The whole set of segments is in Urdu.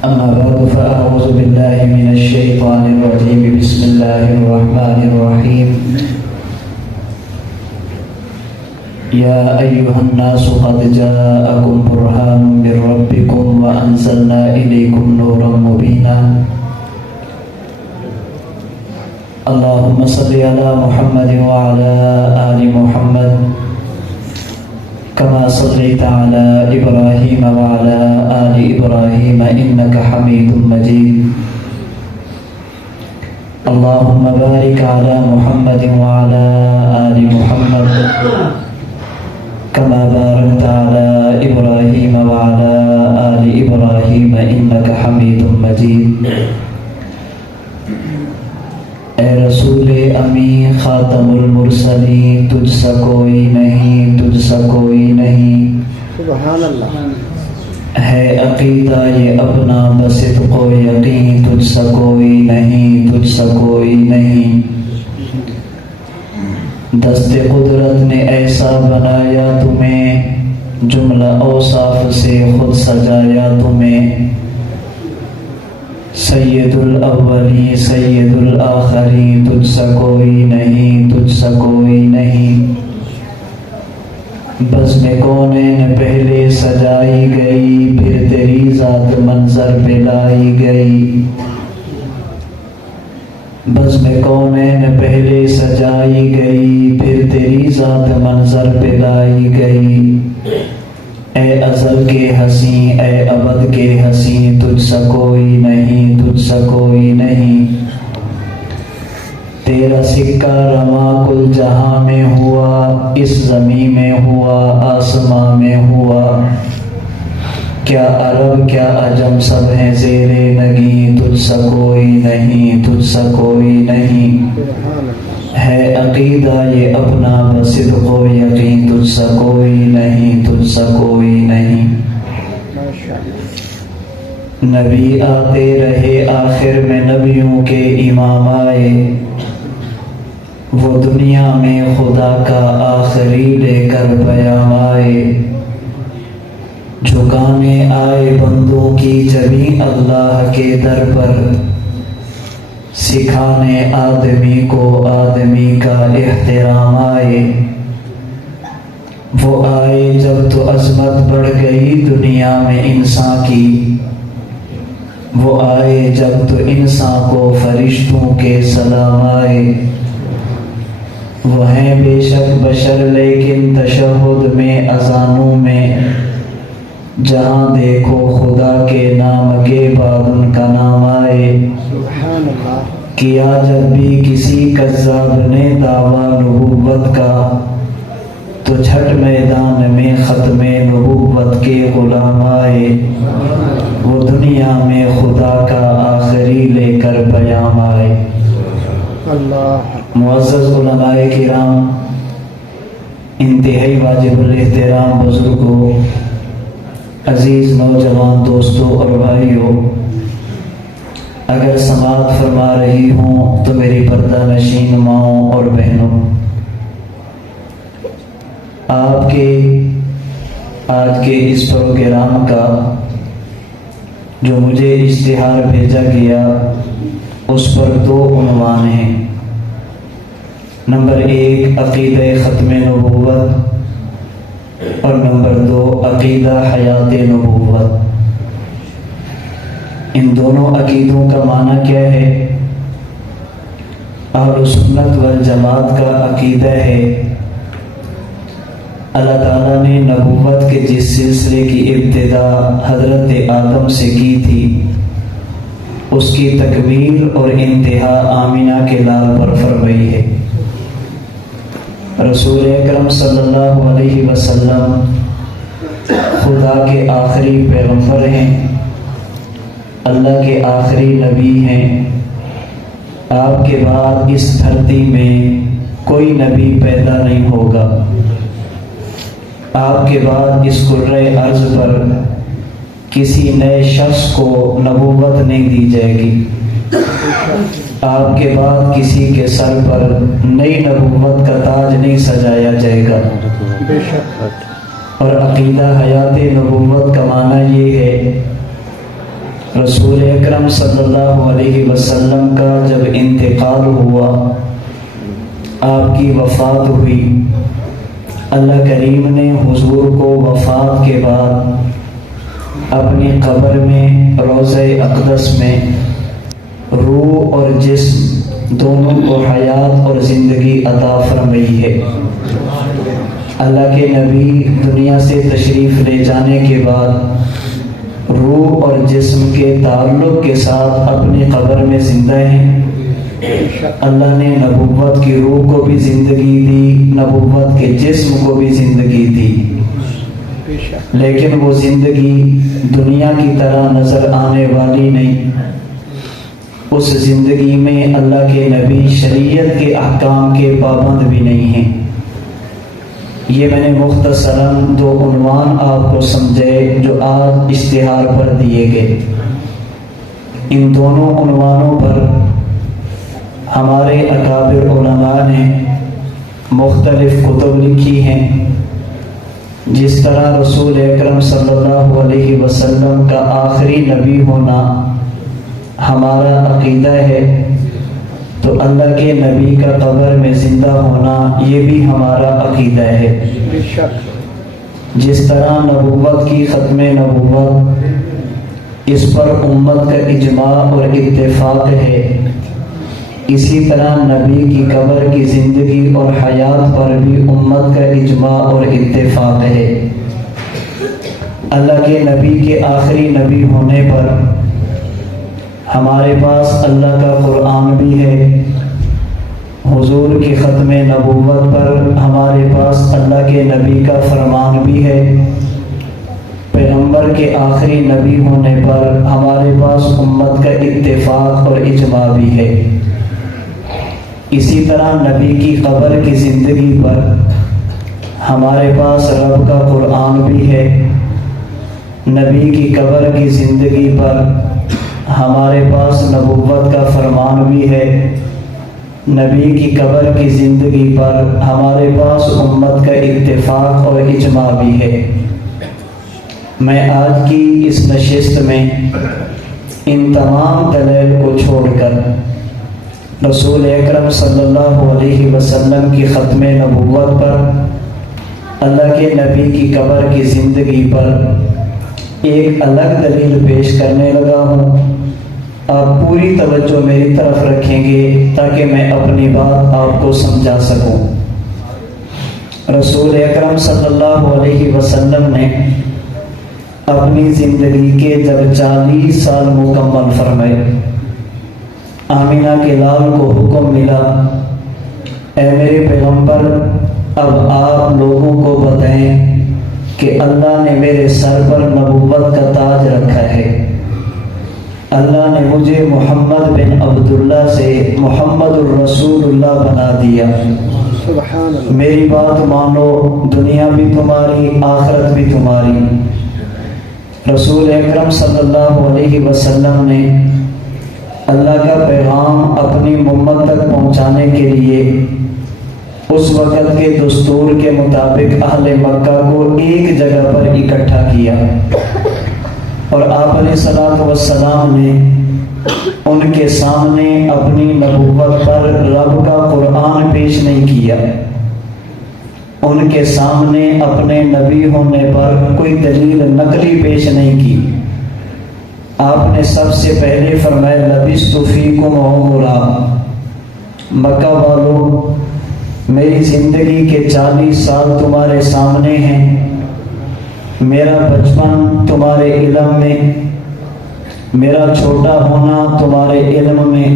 أما بعد فأعوذ بالله من الشيطان الرجيم بسم الله الرحمن الرحيم يا أيها الناس قد جاءكم برهان من ربكم وأنزلنا إليكم نورا مبينا اللهم صل على محمد وعلى آل محمد كما صليت على إبراهيم وعلى آل إبراهيم إنك حميد مجيد اللهم بارك على محمد وعلى آل محمد كما باركت على إبراهيم وعلى آل إبراهيم إنك حميد مجيد اے رسول امی خاتم المرسلین تجھ سا کوئی نہیں تجھ سا کوئی نہیں سبحان اللہ ہے عقیدہ یہ اپنا بصدق و یقین تجھ سا کوئی نہیں تجھ سا کوئی نہیں دست قدرت نے ایسا بنایا تمہیں جملہ اوصاف سے خود سجایا تمہیں سید الاولی سید الآخری تجھ سا کوئی نہیں تجھ سا کوئی نہیں بزم کونین پہلے سجائی گئی پھر تیری ذات منظر پہ لائی گئی بزم کونین پہلے سجائی گئی پھر تیری ذات منظر پہ لائی گئی اے ازل کے ہنسی اے ابد کے ہنسی تجھ سا کوئی نہیں تجھ سا کوئی نہیں تیرا سکہ رواں کل جہاں میں ہوا اس زمین میں ہوا آسماں میں ہوا کیا عرب کیا عجم سب ہیں زیر نگی تجھ سا کوئی نہیں تجھ سا کوئی نہیں ہے عقیدہ یہ اپنا بصدق و یقین تجھ سا کوئی نہیں تجھ سا کوئی نہیں نبی آتے رہے آخر میں نبیوں کے امام آئے وہ دنیا میں خدا کا آخری لے کر پیام آئے جھکانے آئے بندوں کی جبیں اللہ کے در پر سکھانے آدمی کو آدمی کا احترام آئے وہ آئے جب تو عظمت بڑھ گئی دنیا میں انسان کی وہ آئے جب تو انسان کو فرشتوں کے سلام آئے وہ ہیں بے شک بشر لیکن تشہد میں اذانوں میں جہاں دیکھو خدا کے نام کے بعد ان کا نام آئے کیا جب بھی کسی کذاب نے دعویٰ نبوت کا تو چھٹ میدان میں ختم نبوت کے غلام آئے وہ دنیا میں خدا کا آخری لے کر پیام آئے معزز علماء کرام انتہائی واجب الاحترام بزرگوں عزیز نوجوان دوستوں اور بھائیوں اگر سماعت فرما رہی ہوں تو میری پردہ نشین ماؤں اور بہنوں آپ کے آج کے اس پروگرام کا جو مجھے اشتہار بھیجا گیا اس پر 2 عنوان ہیں نمبر 1 عقیدہ ختم نبوت اور نمبر 2 عقیدہ حیات نبوت ان دونوں عقیدوں کا معنی کیا ہے اہل سنت والجماعت کا عقیدہ ہے اللہ تعالیٰ نے نبوت کے جس سلسلے کی ابتدا حضرت آدم سے کی تھی اس کی تکمیل اور انتہا آمینہ کے لال پر فرمائی ہے رسول اکرم صلی اللہ علیہ وسلم خدا کے آخری پیغمبر ہیں اللہ کے آخری نبی ہیں آپ کے بعد اس دھرتی میں کوئی نبی پیدا نہیں ہوگا آپ کے بعد اس کرۂ ارض پر کسی نئے شخص کو نبوت نہیں دی جائے گی آپ کے بعد کسی کے سر پر نئی نبوت کا تاج نہیں سجایا جائے گا اور عقیدہ حیات نبوت کا معنی یہ ہے رسول اکرم صلی اللہ علیہ وسلم کا جب انتقال ہوا، آپ کی وفات ہوئی، اللہ کریم نے حضور کو وفات کے بعد اپنی قبر میں روضہ اقدس میں روح اور جسم دونوں کو حیات اور زندگی عطا فرمائی ہے۔ اللہ کے نبی دنیا سے تشریف لے جانے کے بعد روح اور جسم کے تعلق کے ساتھ اپنی قبر میں زندہ ہیں۔ اللہ نے نبوت کی روح کو بھی زندگی دی، نبوت کے جسم کو بھی زندگی دی، لیکن وہ زندگی دنیا کی طرح نظر آنے والی نہیں۔ اس زندگی میں اللہ کے نبی شریعت کے احکام کے پابند بھی نہیں ہیں۔ یہ میں نے مختصراً دو عنوان آپ کو سمجھے جو آج اشتہار پر دیے گئے۔ ان دونوں عنوانوں پر ہمارے اکابر علماء نے مختلف کتب لکھی ہیں۔ جس طرح رسول اکرم صلی اللہ علیہ وسلم کا آخری نبی ہونا ہمارا عقیدہ ہے، تو اللہ کے نبی کا قبر میں زندہ ہونا یہ بھی ہمارا عقیدہ ہے۔ جس طرح نبوت کی ختم نبوت اس پر امت کا اجماع اور اتفاق ہے، اسی طرح نبی کی قبر کی زندگی اور حیات پر بھی امت کا اجماع اور اتفاق ہے۔ اللہ کے نبی کے آخری نبی ہونے پر ہمارے پاس اللہ کا قرآن بھی ہے، حضور کی ختم نبوت پر ہمارے پاس اللہ کے نبی کا فرمان بھی ہے، پیغمبر کے آخری نبی ہونے پر ہمارے پاس امت کا اتفاق اور اجماع بھی ہے۔ اسی طرح نبی کی قبر کی زندگی پر ہمارے پاس رب کا قرآن بھی ہے، نبی کی قبر کی زندگی پر ہمارے پاس نبوت کا فرمان بھی ہے، نبی کی قبر کی زندگی پر ہمارے پاس امت کا اتفاق اور اجماع بھی ہے۔ میں آج کی اس نشست میں ان تمام دلائل کو چھوڑ کر رسول اکرم صلی اللہ علیہ وسلم کی ختم نبوت پر، اللہ کے نبی کی قبر کی زندگی پر ایک الگ دلیل پیش کرنے لگا ہوں۔ آپ پوری توجہ میری طرف رکھیں گے تاکہ میں اپنی بات آپ کو سمجھا سکوں۔ رسول اکرم صلی اللہ علیہ وسلم نے اپنی زندگی کے جب 40 سال مکمل فرمائے، آمینہ کے لال کو حکم ملا، اے میرے پیغمبر اب آپ لوگوں کو بتائیں کہ اللہ نے میرے سر پر نبوت کا تاج رکھا ہے، اللہ نے مجھے محمد بن عبداللہ سے محمد الرسول اللہ بنا دیا، میری بات مانو، دنیا بھی تمہاری آخرت بھی تمہاری۔ رسول اکرم صلی اللہ علیہ وسلم نے اللہ کا پیغام اپنی امت تک پہنچانے کے لیے اس وقت کے دستور کے مطابق اہل مکہ کو ایک جگہ پر اکٹھا کیا، اور آپ علیہ الصلوۃ والسلام نے ان کے سامنے اپنی نبوت پر رب کا قرآن پیش نہیں کیا، ان کے سامنے اپنے نبی ہونے پر کوئی دلیل نقلی پیش نہیں کی۔ آپ نے سب سے پہلے فرمایا لبثت فیکم عمرا، مکہ والوں میری زندگی کے 40 سال تمہارے سامنے ہیں، میرا بچپن تمہارے علم میں، میرا چھوٹا ہونا تمہارے علم میں،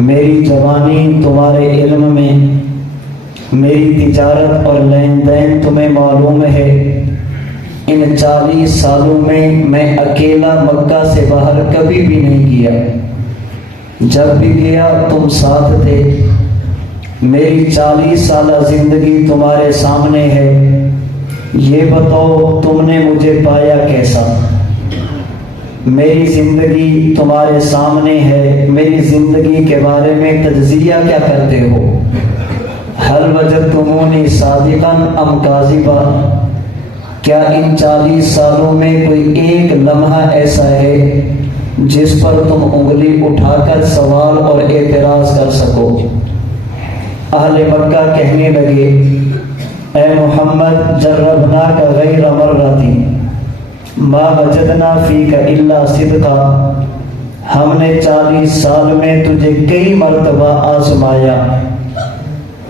میری جوانی تمہارے علم میں، میری تجارت اور لین دین تمہیں معلوم ہے۔ ان 40 سالوں میں اکیلا مکہ سے باہر کبھی بھی نہیں گیا، جب بھی گیا تم ساتھ تھے۔ میری 40 سالہ زندگی تمہارے سامنے ہے، یہ بتاؤ تم نے مجھے پایا کیسا؟ میری زندگی تمہارے سامنے ہے، میری زندگی کے بارے میں تجزیہ کیا کرتے ہو؟ حل وجدتمونی صادقا ام کاذبا، کیا ان 40 سالوں میں کوئی ایک لمحہ ایسا ہے جس پر تم انگلی اٹھا کر سوال اور اعتراض کر سکو؟ اہل مکہ کہنے لگے اے محمد جربناک غیر مرۃ ما وجدنا فیک الا صدقا، ہم نے 40 سال میں تجھے کئی مرتبہ آزمایا،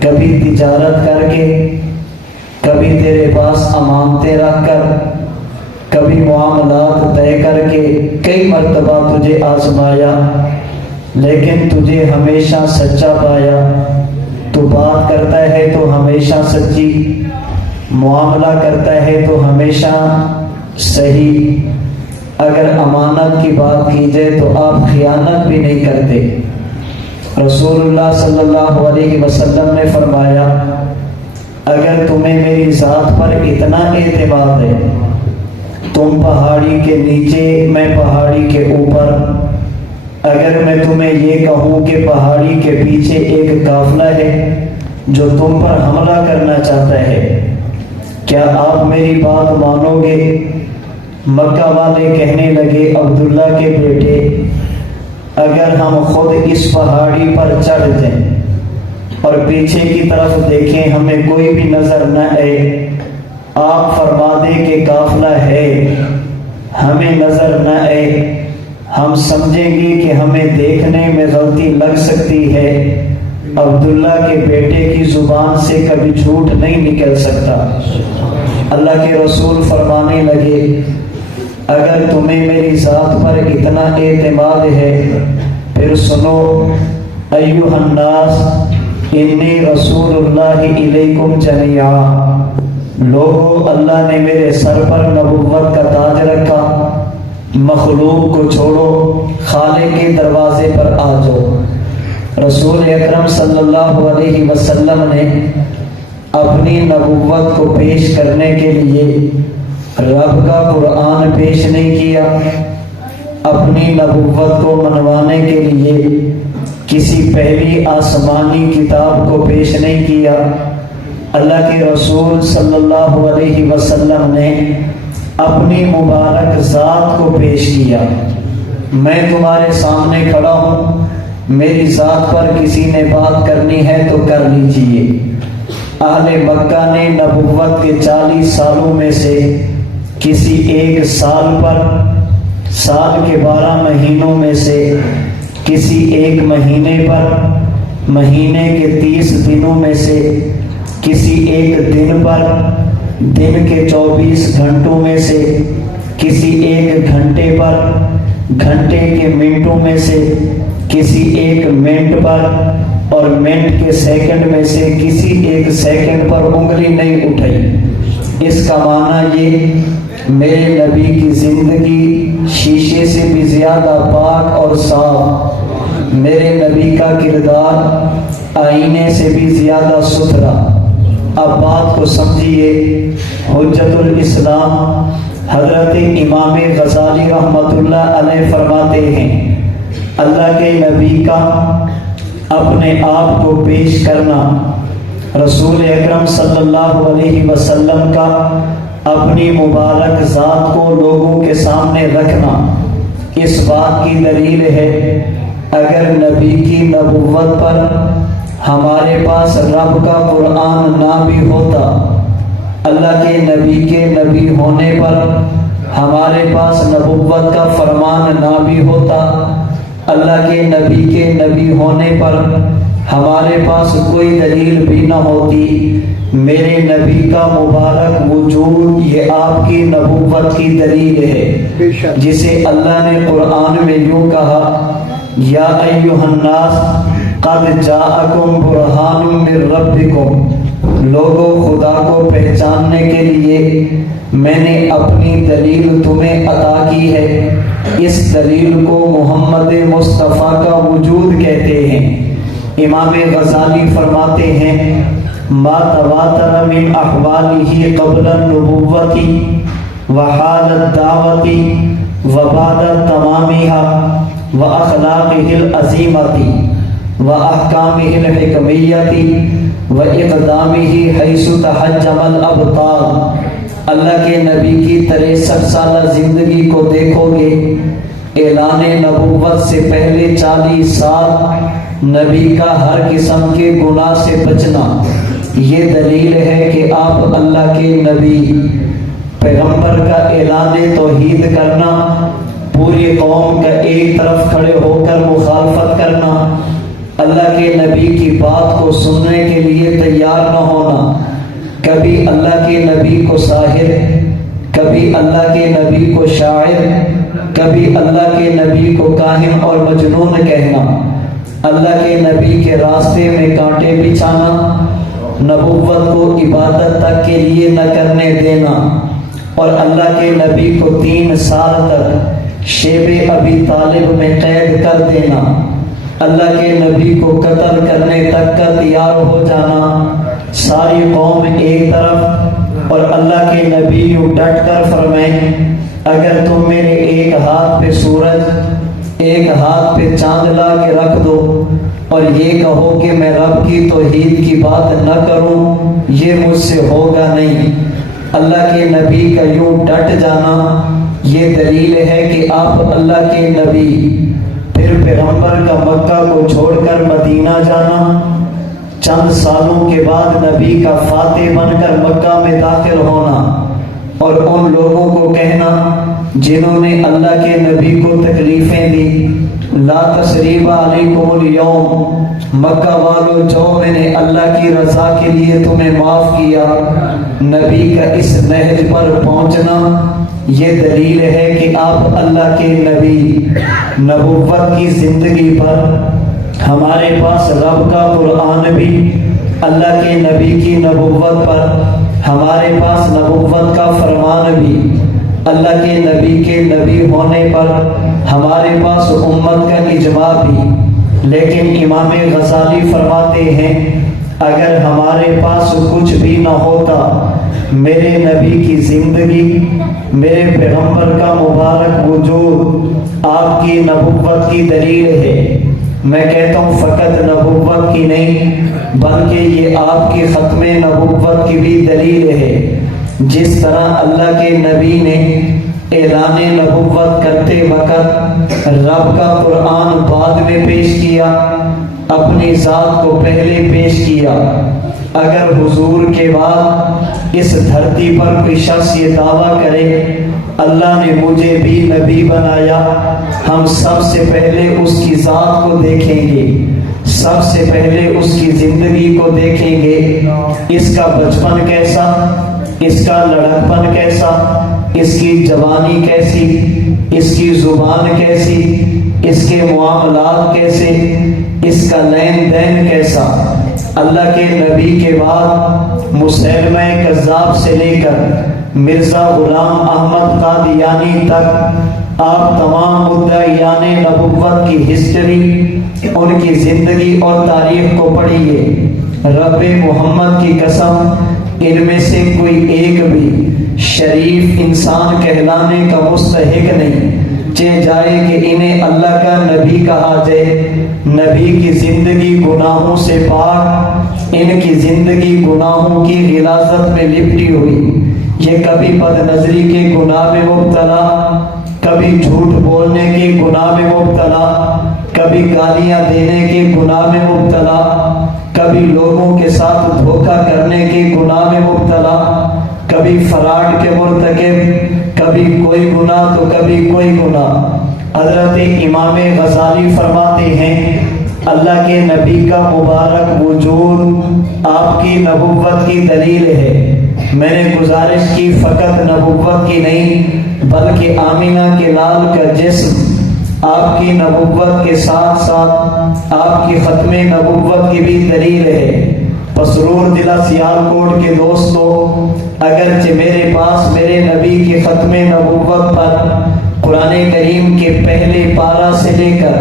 کبھی تجارت کر کے، کبھی تیرے پاس امانتیں رکھ کر، کبھی معاملات طے کر کے، کئی مرتبہ تجھے آزمایا، لیکن تجھے ہمیشہ سچا پایا۔ تو بات کرتا ہے تو ہمیشہ سچی، معاملہ کرتا ہے تو ہمیشہ صحیح، اگر امانت کی بات کی جائے تو آپ خیانت بھی نہیں کرتے۔ رسول اللہ صلی اللہ علیہ وسلم نے فرمایا اگر تمہیں میری ذات پر اتنا اعتماد ہے، تم پہاڑی کے نیچے میں پہاڑی کے اوپر، اگر میں تمہیں یہ کہوں کہ پہاڑی کے پیچھے ایک قافلہ ہے جو تم پر حملہ کرنا چاہتا ہے، کیا آپ میری بات مانو گے؟ مکہ والے کہنے لگے عبداللہ کے بیٹے، اگر ہم خود اس پہاڑی پر چڑھ جائیں اور پیچھے کی طرف دیکھیں ہمیں کوئی بھی نظر نہ آئے، آپ فرما دیں کہ قافلہ ہے، ہمیں نظر نہ آئے، ہم سمجھیں گے کہ ہمیں دیکھنے میں غلطی لگ سکتی ہے۔ عبداللہ کے بیٹے کی زبان سے کبھی جھوٹ نہیں نکل سکتا۔ اللہ کے رسول فرمانے لگے اگر تمہیں میری ذات پر اتنا اعتماد ہے پھر سنو، ایھا الناس انی رسول اللہ الیکم جمیعا، لوگو اللہ نے میرے سر پر نبوت کا تاج رکھا، مخلوق کو چھوڑو، خالق کے دروازے پر آ جاؤ۔ رسول اکرم صلی اللہ علیہ وسلم نے اپنی نبوت کو پیش کرنے کے لیے رب کا قرآن پیش نہیں کیا، اپنی نبوت کو منوانے کے لیے کسی پہلی آسمانی کتاب کو پیش نہیں کیا۔ اللہ کے رسول صلی اللہ علیہ وسلم نے اپنی مبارک ذات کو پیش کیا۔ میں تمہارے سامنے کھڑا ہوں، میری ذات پر کسی نے بات کرنی ہے تو کر لیجئے۔ اہل مکہ نے نبوت کے 40 سالوں میں سے کسی ایک سال پر، سال کے 12 مہینوں میں سے کسی ایک مہینے پر، مہینے کے 30 دنوں میں سے کسی ایک دن پر، دن کے 24 گھنٹوں میں سے کسی ایک گھنٹے پر، گھنٹے کے منٹوں میں سے کسی ایک منٹ پر، اور منٹ کے سیکنڈ میں سے کسی ایک سیکنڈ پر انگلی نہیں اٹھائی۔ اس کا معنی یہ میرے نبی کی زندگی شیشے سے بھی زیادہ پاک اور صاف، میرے نبی کا کردار آئینے سے بھی زیادہ ستھرا۔ اب بات کو سمجھیے، حجت الاسلام حضرت امام غزالی رحمۃ اللہ علیہ فرماتے ہیں اللہ کے نبی کا اپنے آپ کو پیش کرنا، رسول اکرم صلی اللہ علیہ وسلم کا اپنی مبارک ذات کو لوگوں کے سامنے رکھنا اس بات کی دلیل ہے اگر نبی کی نبوت پر ہمارے پاس رب کا قرآن نہ بھی ہوتا، اللہ کے نبی ہونے پر ہمارے پاس نبوت کا فرمان نہ بھی ہوتا، اللہ کے نبی ہونے پر ہمارے پاس کوئی دلیل بھی نہ ہوتی، میرے نبی کا مبارک وجود یہ آپ کی نبوت کی دلیل ہے، جسے اللہ نے قرآن میں یوں کہا یا ایھا الناس قد جاءکم برہان من ربکم، لوگوں خدا کو پہچاننے کے لیے میں نے اپنی دلیل تمہیں عطا کی ہے، اس دلیل کو محمد مصطفیٰ کا وجود کہتے ہیں۔ امام غزالی فرماتے ہیں ما تواتر من احوالہ قبل النبوۃ وحال الدعوۃ وبعد تمامها واخلاقہ العظیمۃ واحکامہ الحکمیۃ واقدامہ حیث تحجم الابطال اللہ کے نبی کی 63 سالہ زندگی کو دیکھو گے، اعلان نبوت سے پہلے 40 سال نبی کا ہر قسم کے گناہ سے بچنا، یہ دلیل ہے کہ آپ اللہ کے نبی پیغمبر کا اعلان توحید کرنا، پوری قوم کا ایک طرف کھڑے ہو کر مخالفت کرنا، اللہ کے نبی کی بات کو سننے کے لیے تیار نہ ہونا، کبھی اللہ کے نبی کو ساحر، کبھی اللہ کے نبی کو شاعر، کبھی اللہ کے نبی کو کاہن اور مجنون کہنا، اللہ کے نبی کے راستے میں کانٹے بچھانا، نبوت کو عبادت تک کے لیے نہ کرنے دینا، اور اللہ کے نبی کو 3 سال تک شیب ابی طالب میں قید کر دینا، اللہ کے نبی کو قتل کرنے تک کا تیار ہو جانا، ساری قوم ایک طرف اور اللہ کے نبی یوں ڈٹ کر فرمائیں اگر تم میرے ایک ہاتھ پہ سورج ایک ہاتھ پہ چاند لا کے رکھ دو اور یہ کہو کہ میں رب کی توحید کی بات نہ کروں، یہ مجھ سے ہوگا نہیں۔ اللہ کے نبی کا یوں ڈٹ جانا یہ دلیل ہے کہ آپ اللہ کے نبی پھر پیغمبر کا مکہ کو چھوڑ کر مدینہ جانا، چند سالوں کے بعد نبی کا فاتح بن کر مکہ میں داخل ہونا اور ان لوگوں کو کہنا جنہوں نے اللہ کے نبی کو تکلیفیں دی، لا تثریب علیکم اليوم، مکہ والو جو میں نے اللہ کی رضا کے لیے تمہیں معاف کیا۔ نبی کا اس نہج پر پہنچنا یہ دلیل ہے کہ آپ اللہ کے نبی نبوت کی زندگی پر ہمارے پاس رب کا قرآن بھی، اللہ کے نبی کی نبوت پر ہمارے پاس نبوت کا فرمان بھی، اللہ کے نبی کے نبی ہونے پر ہمارے پاس امت کا اجماع بھی۔ لیکن امام غزالی فرماتے ہیں اگر ہمارے پاس کچھ بھی نہ ہوتا، میرے نبی کی زندگی، میرے پیغمبر کا مبارک وجود آپ کی نبوت کی دلیل ہے۔ میں کہتا ہوں فقط نبوت کی نہیں بلکہ یہ آپ کی ختم نبوت کی بھی دلیل ہے۔ جس طرح اللہ کے نبی نے اعلان نبوت کرتے وقت رب کا قرآن بعد میں پیش کیا، اپنی ذات کو پہلے پیش کیا، اگر حضور کے بعد اس دھرتی پر کوئی شخص یہ دعویٰ کرے اللہ نے مجھے بھی نبی بنایا، ہم سب سے پہلے اس کی ذات کو دیکھیں گے، سب سے پہلے اس کی زندگی کو دیکھیں گے، اس کا بچپن کیسا، اس کا لڑکپن کیسا، اس کی جوانی کیسی، اس کی زبان کیسی، اس کے معاملات کیسے، اس کا لین دین کیسا۔ اللہ کے نبی کے بعد مسیلمہ کذاب سے لے کر مرزا غلام احمد قادیانی تک آپ تمام مدعیان نبوت کی ہسٹری، ان کی زندگی اور تاریخ کو پڑھیے۔ رب محمد کی قسم ان میں سے کوئی ایک بھی شریف انسان کہلانے کا مستحق نہیں، چہ جائے کہ انہیں اللہ کا نبی کہا جائے۔ نبی کی زندگی گناہوں سے پاک، ان کی زندگی گناہوں کی غلاظت میں لپٹی ہوئی، یہ کبھی بد نظری کے گناہ میں مبتلا، کبھی جھوٹ بولنے کے گناہ میں مبتلا، کبھی گالیاں دینے کے گناہ میں مبتلا، کبھی لوگوں کے ساتھ دھوکہ کرنے کے گناہ میں مبتلا، کبھی فراڈ کے مرتکب، کبھی کوئی گناہ تو کبھی کوئی گناہ۔ حضرت امام غزالی فرماتے ہیں اللہ کے نبی کا مبارک وجود آپ کی نبوت کی دلیل ہے۔ میں نے گزارش کی فقط نبوت کی نہیں بلکہ آمینہ کے لال کا جسم آپ کی نبوت کے ساتھ ساتھ آپ کی ختم نبوت کی بھی دلیل ہے۔ مسرور دلہ سیالکوٹ کے دوستو، اگرچہ میرے پاس میرے نبی کی ختم نبوت پر قرآن کریم کے پہلے پارہ سے لے کر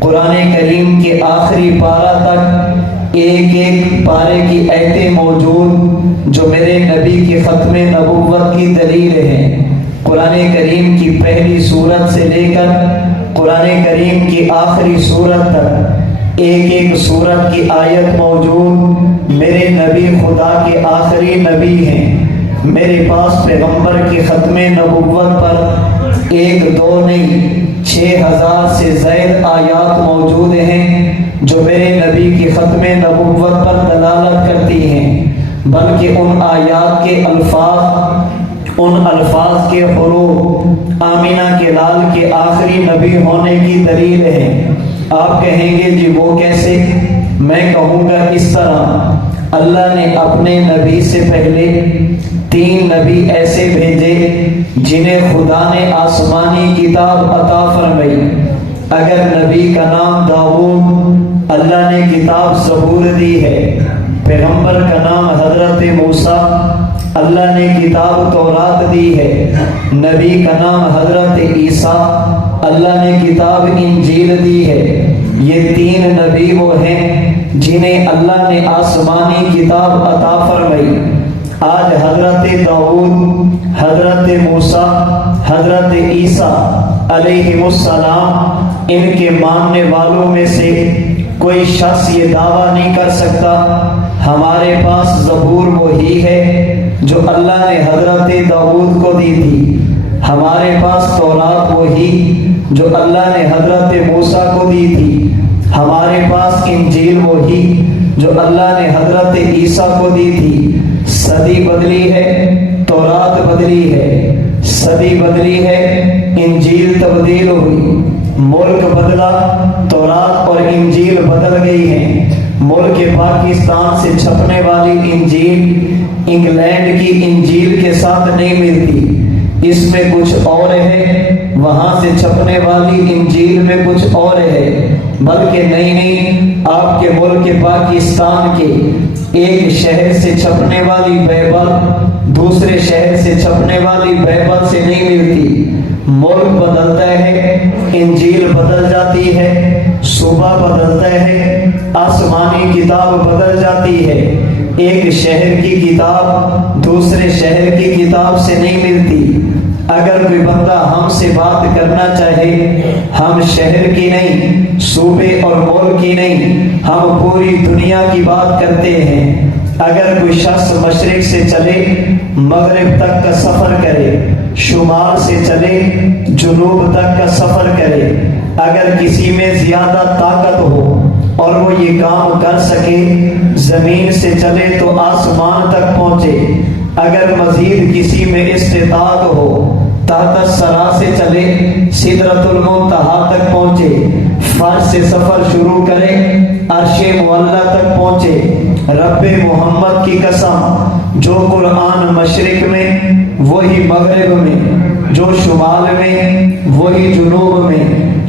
قرآن کریم کے آخری پارہ تک ایک ایک پارے کی آیتیں موجود جو میرے نبی کی ختم نبوت کی دلیل ہے۔ قرآن کریم کی پہلی سورت سے لے کر قرآن کریم کی آخری سورت تک ایک ایک سورت کی آیت موجود، میرے نبی خدا کے آخری نبی ہیں، میرے پاس پیغمبر کی ختم نبوت پر 1-2 نہیں 6000 سے زائد آیات موجود ہیں جو میرے نبی کی ختم نبوت پر دلالت کرتی ہیں، بلکہ ان آیات کے الفاظ کے حروف آمینہ کے لال کے آخری نبی ہونے کی دلیل ہے۔ آپ کہیں گے جی وہ کیسے؟ میں کہوں گا اس طرح، اللہ نے اپنے نبی سے پہلے 3 نبی ایسے بھیجے جنہیں خدا نے آسمانی کتاب عطا فرمائی۔ اگر نبی کا نام داؤد، اللہ نے کتاب زبور دی ہے۔ پیغمبر کا نام حضرت موسیٰ، اللہ نے کتاب تورات دی ہے۔ نبی کا نام حضرت عیسیٰ، اللہ نے کتاب انجیل دی ہے۔ یہ 3 نبی وہ ہیں جنہیں اللہ نے آسمانی کتاب عطا فرمائی۔ آج حضرت داؤد، حضرت موسیٰ، حضرت عیسیٰ علیہ السلام، ان کے ماننے والوں میں سے کوئی شخص یہ دعویٰ نہیں کر سکتا ہمارے پاس زبور وہی ہے جو اللہ نے حضرت داؤد کو دی تھی، ہمارے پاس تورات وہی جو اللہ نے حضرت موسیٰ کو دی تھی، ہمارے پاس انجیل وہی جو اللہ نے حضرت عیسیٰ کو دی تھی۔ صدی بدلی ہے، تورات بدلی ہے، صدی بدلی ہے، انجیل تبدیل ہوئی، ملک بدلا، تورات اور انجیل بدل گئی ہیں۔ ملک پاکستان سے چھپنے والی انجیل انگلینڈ کی انجیل کے ساتھ نہیں ملتی، اس میں کچھ اور ہے، وہاں سے چھپنے والی انجیل میں کچھ اور ہے، بلکہ نہیں، آپ کے ملک پاکستان کے ایک شہر سے چھپنے والی بائبل دوسرے شہر سے چھپنے والی بائبل سے نہیں ملتی۔ ملک بدلتا ہے، انجیل بدل جاتی ہے، صوبہ بدلتا ہے، آسمانی کتاب بدل جاتی ہے۔ ایک شہر کی کتاب دوسرے شہر کی کتاب سے نہیں ملتی۔ اگر کوئی بندہ ہم سے بات کرنا چاہے، ہم شہر کی نہیں، صوبے اور ملک کی نہیں، ہم پوری دنیا کی بات کرتے ہیں۔ اگر کوئی شخص مشرق سے چلے مغرب تک کا سفر کرے، شمال سے چلے جنوب تک کا سفر کرے، اگر کسی میں زیادہ طاقت ہو اور وہ یہ کام کر سکے، زمین سے چلے تو آسمان تک پہنچے، اگر مزید کسی میں استطاعت ہو تحت الثری سے چلے سدرۃ المنتہا تک پہنچے، فرش سے سفر شروع کرے عرش معلی تک پہنچے۔ رب محمد کی قسم، جو قرآن مشرق میں وہی مغرب میں، جو شمال میں وہی جنوب میں،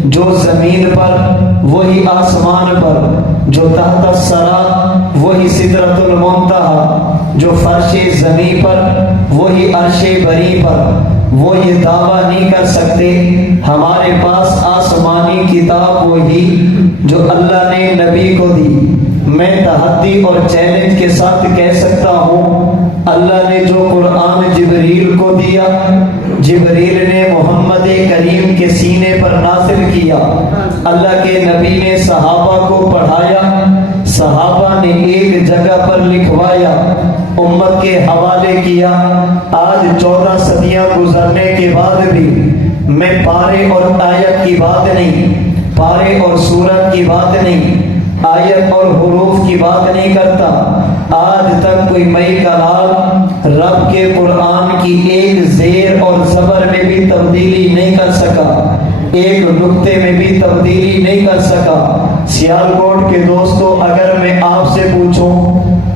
جو زمین پر وہی آسمان پر، جو تحت الثری وہی سدرۃ المنتہا، جو فرش زمین پر وہی عرش بری پر، وہ یہ دعویٰ نہیں کر سکتے ہمارے پاس آسمانی کتاب وہی جو اللہ نے نبی کو دی۔ میں تحدی اور چیلنج کے ساتھ کہہ سکتا ہوں، اللہ نے جو قرآن جبریل کو دیا، جبریل نے محمد کریم کے سینے پر نازل کیا، اللہ کے نبی نے صحابہ کو پڑھایا، صحابہ نے ایک جگہ پر لکھوایا، امت کے حوالے کیا۔ آج 14 صدیاں گزرنے کے بعد بھی میں پارے اور آیت کی بات نہیں، پارے اور سورت کی بات نہیں، آیت اور حروف کی بات نہیں کرتا۔ آج تک کوئی مئی کلام رب کے قرآن کی ایک زیر اور زبر میں بھی تبدیلی نہیں کر سکا، ایک نقطے میں بھی تبدیلی نہیں کر سکا۔ سیالکوٹ کے دوستو، اگر میں آپ سے پوچھوں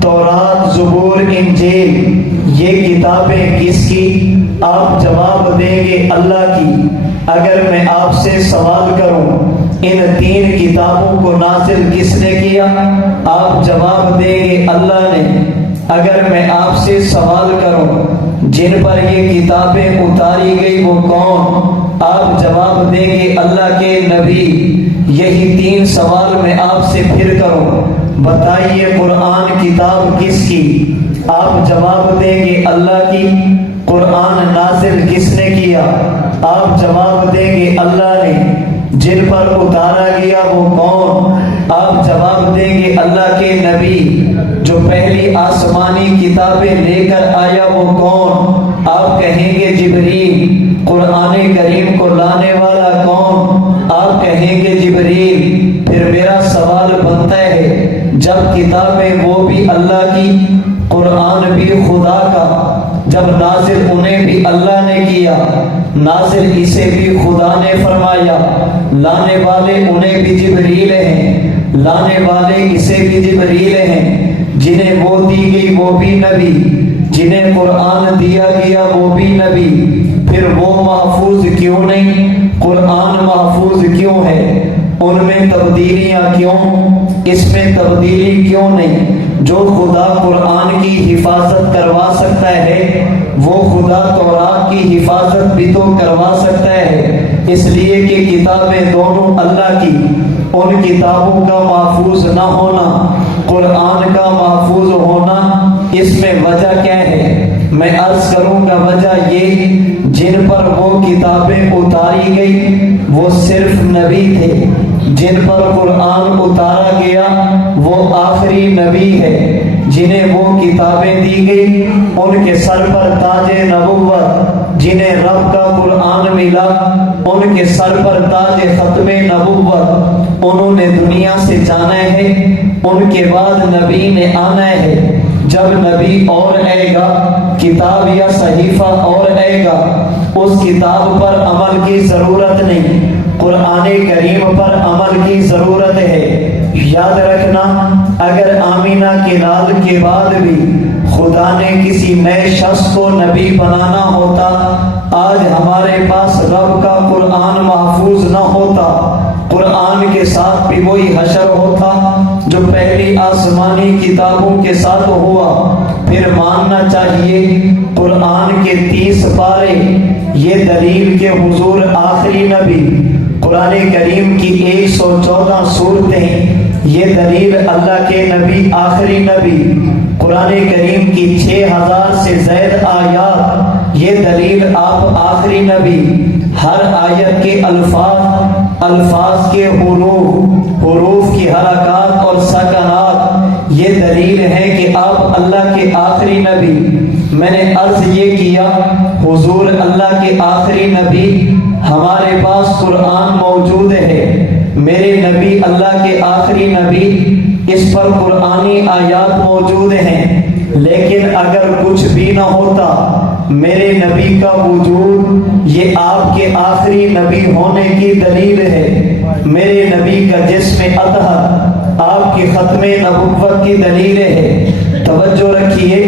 تورات، زبور، انجیل یہ کتابیں کس کی، آپ جواب دیں گے اللہ کی۔ اگر میں آپ سے سوال کروں ان 3 کتابوں کو نازل کس نے کیا، آپ جواب دیں گے اللہ نے۔ اگر میں آپ سے سوال کروں جن پر یہ کتابیں اتاری گئی وہ کون، آپ جواب دیں گے اللہ کے نبی۔ یہی 3 سوال میں آپ سے پھر کروں، بتائیے قرآن کتاب کس کی، آپ جواب دیں گے اللہ کی۔ قرآن نازل کس نے کیا، آپ جواب دیں گے اللہ نے۔ جن پر اتارا گیا وہ کون، آپ جواب دیں گے اللہ کے نبی۔ جو جو پہلی آسمانی کتابیں لے کر آیا وہ کون؟ آپ کہیں گے جبریل۔ قرآن کریم کو لانے والا کون؟ آپ کہیں گے جبریل۔ پھر میرا سوال بنتا ہے، جب کتابیں وہ بھی اللہ کی، قرآن بھی خدا کا، جب نازل انہیں بھی اللہ نے کیا، نازل اسے بھی خدا نے فرمایا، لانے والے انہیں بھی جبریل ہیں، لانے والے اسے بھی جبریل ہیں، جنہیں وہ دی گئی وہ بھی نبی، جنہیں قرآن دیا گیا وہ بھی نبی، پھر وہ محفوظ کیوں نہیں؟ قرآن محفوظ کیوں ہے؟ ان میں تبدیلیاں کیوں؟ اس میں تبدیلی کیوں نہیں؟ جو خدا قرآن کی حفاظت کروا سکتا ہے وہ خدا تورات کی حفاظت بھی تو کروا سکتا ہے، اس لیے کہ کتابیں دونوں اللہ کی، ان کتابوں کا محفوظ نہ ہونا، قرآن کا محفوظ ہونا، اس میں وجہ کیا ہے؟ میں عرض کروں گا وجہ یہ، جن پر وہ کتابیں اتاری گئی وہ صرف نبی تھے، جن پر قرآن اتارا گیا وہ آخری نبی ہے، جنہیں وہ کتابیں دی گئی ان کے سر پر تاج نبوت، جنہیں رب کا قرآن ملا ان کے سر پر تاج ختم نبوت، انہوں نے دنیا سے جانا ہے، ان کے بعد نبی نے آنا ہے، جب نبی اور آئے گا کتاب یا صحیفہ اور آئے گا، اس کتاب پر عمل کی ضرورت نہیں، قرآن کریم پر عمل کی ضرورت ہے۔ یاد رکھنا، اگر آمینہ کے لال کے بعد بھی خدا نے کسی نئے شخص کو نبی بنانا ہوتا، آج ہمارے پاس رب کا قرآن محفوظ نہ ہوتا، قرآن کے ساتھ بھی وہی حشر ہوتا جو پہلی آسمانی کتابوں کے ساتھ ہوا۔ پھر ماننا چاہیے قرآن کے 30 پارے یہ دلیل کہ حضور آخری نبی، قرآن کریم کی 114 صورتیں یہ دلیل اللہ کے نبی آخری نبی، قرآن کریم کی 6000 سے زائد آیات یہ دلیل آپ آخری نبی، ہر آیت کے الفاظ کے حروف کی حرکات اور سکنات یہ دلیل ہے کہ آپ اللہ کے آخری نبی۔ میں نے عرض یہ کیا حضور اللہ کے آخری نبی، ہمارے پاس قرآن موجود ہے، میرے نبی اللہ کے آخری نبی، اس پر قرآنی آیات موجود ہیں، لیکن اگر کچھ بھی نہ ہوتا میرے نبی کا وجود یہ آپ کے آخری نبی ہونے کی دلیل ہے، میرے نبی کا جسم اطہر آپ کی ختم نبوت کی دلیل ہے۔ توجہ رکھیے،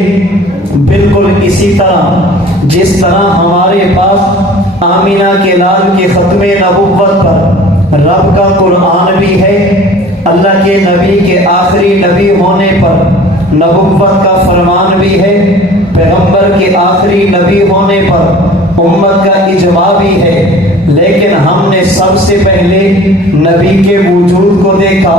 بالکل اسی طرح جس طرح ہمارے پاس آمینہ کے لال کے ختم نبوت پر رب کا قرآن بھی ہے، اللہ کے نبی کے آخری نبی ہونے پر نبوت کا فرمان بھی ہے، پیغمبر کے آخری نبی ہونے پر امت کا اجماع بھی ہے، لیکن ہم نے سب سے پہلے نبی کے وجود کو دیکھا،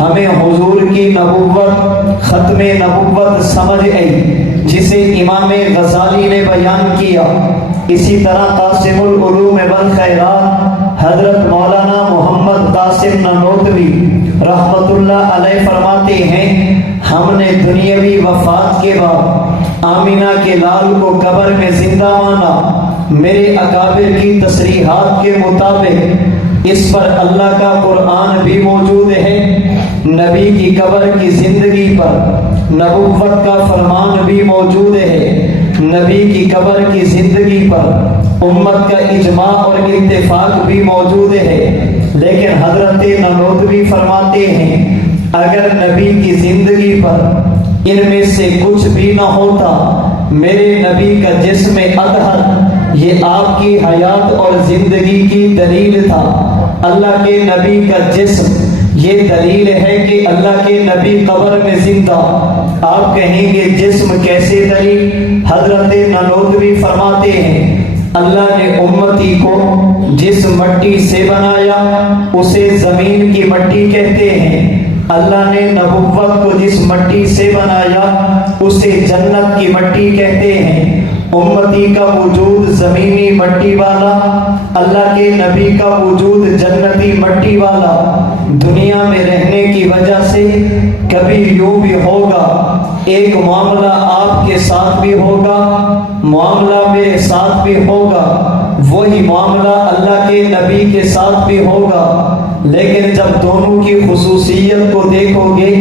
ہمیں حضور کی نبوت ختم نبوت سمجھ آئی جسے امام غزالی نے بیان کیا۔ اسی طرح قاسم العلوم والخیرات حضرت مولانا محمد قاسم نانوتوی رحمت اللہ علیہ فرماتے ہیں، ہم نے دنیاوی وفات کے بعد آمینہ کے لال کو قبر میں زندہ مانا، میرے اکابر کی تصریحات کے مطابق اس پر اللہ کا قرآن بھی موجود ہے، نبی کی قبر کی زندگی پر نبوت کا فرمان بھی موجود ہے، نبی کی قبر کی زندگی پر امت کا اجماع اور اتفاق بھی موجود ہے، لیکن حضرت نانوتوی فرماتے ہیں اگر نبی کی زندگی پر ان میں سے کچھ بھی نہ ہوتا، میرے نبی کا جسم اطہر یہ آپ کی حیات اور زندگی کی دلیل تھا، اللہ کے نبی کا جسم یہ دلیل ہے کہ اللہ کے نبی قبر میں زندہ۔ آپ کہیں گے جسم کیسے دلیل؟ حضرت نانوتوی فرماتے ہیں اللہ نے امتی کو جس مٹی سے بنایا اسے زمین کی مٹی کہتے ہیں، اللہ نے نبوت کو جس مٹی سے بنایا اسے جنت کی مٹی کہتے ہیں، امتی کا وجود زمینی مٹی والا، اللہ کے نبی کا وجود جنتی مٹی والا، دنیا میں رہنے کی وجہ سے کبھی یوں بھی ہوگا ایک معاملہ آپ کے ساتھ بھی ہوگا، معاملہ میرے ساتھ بھی ہوگا، وہی معاملہ اللہ کے نبی کے ساتھ بھی ہوگا، لیکن جب دونوں کی خصوصیت کو دیکھو گے،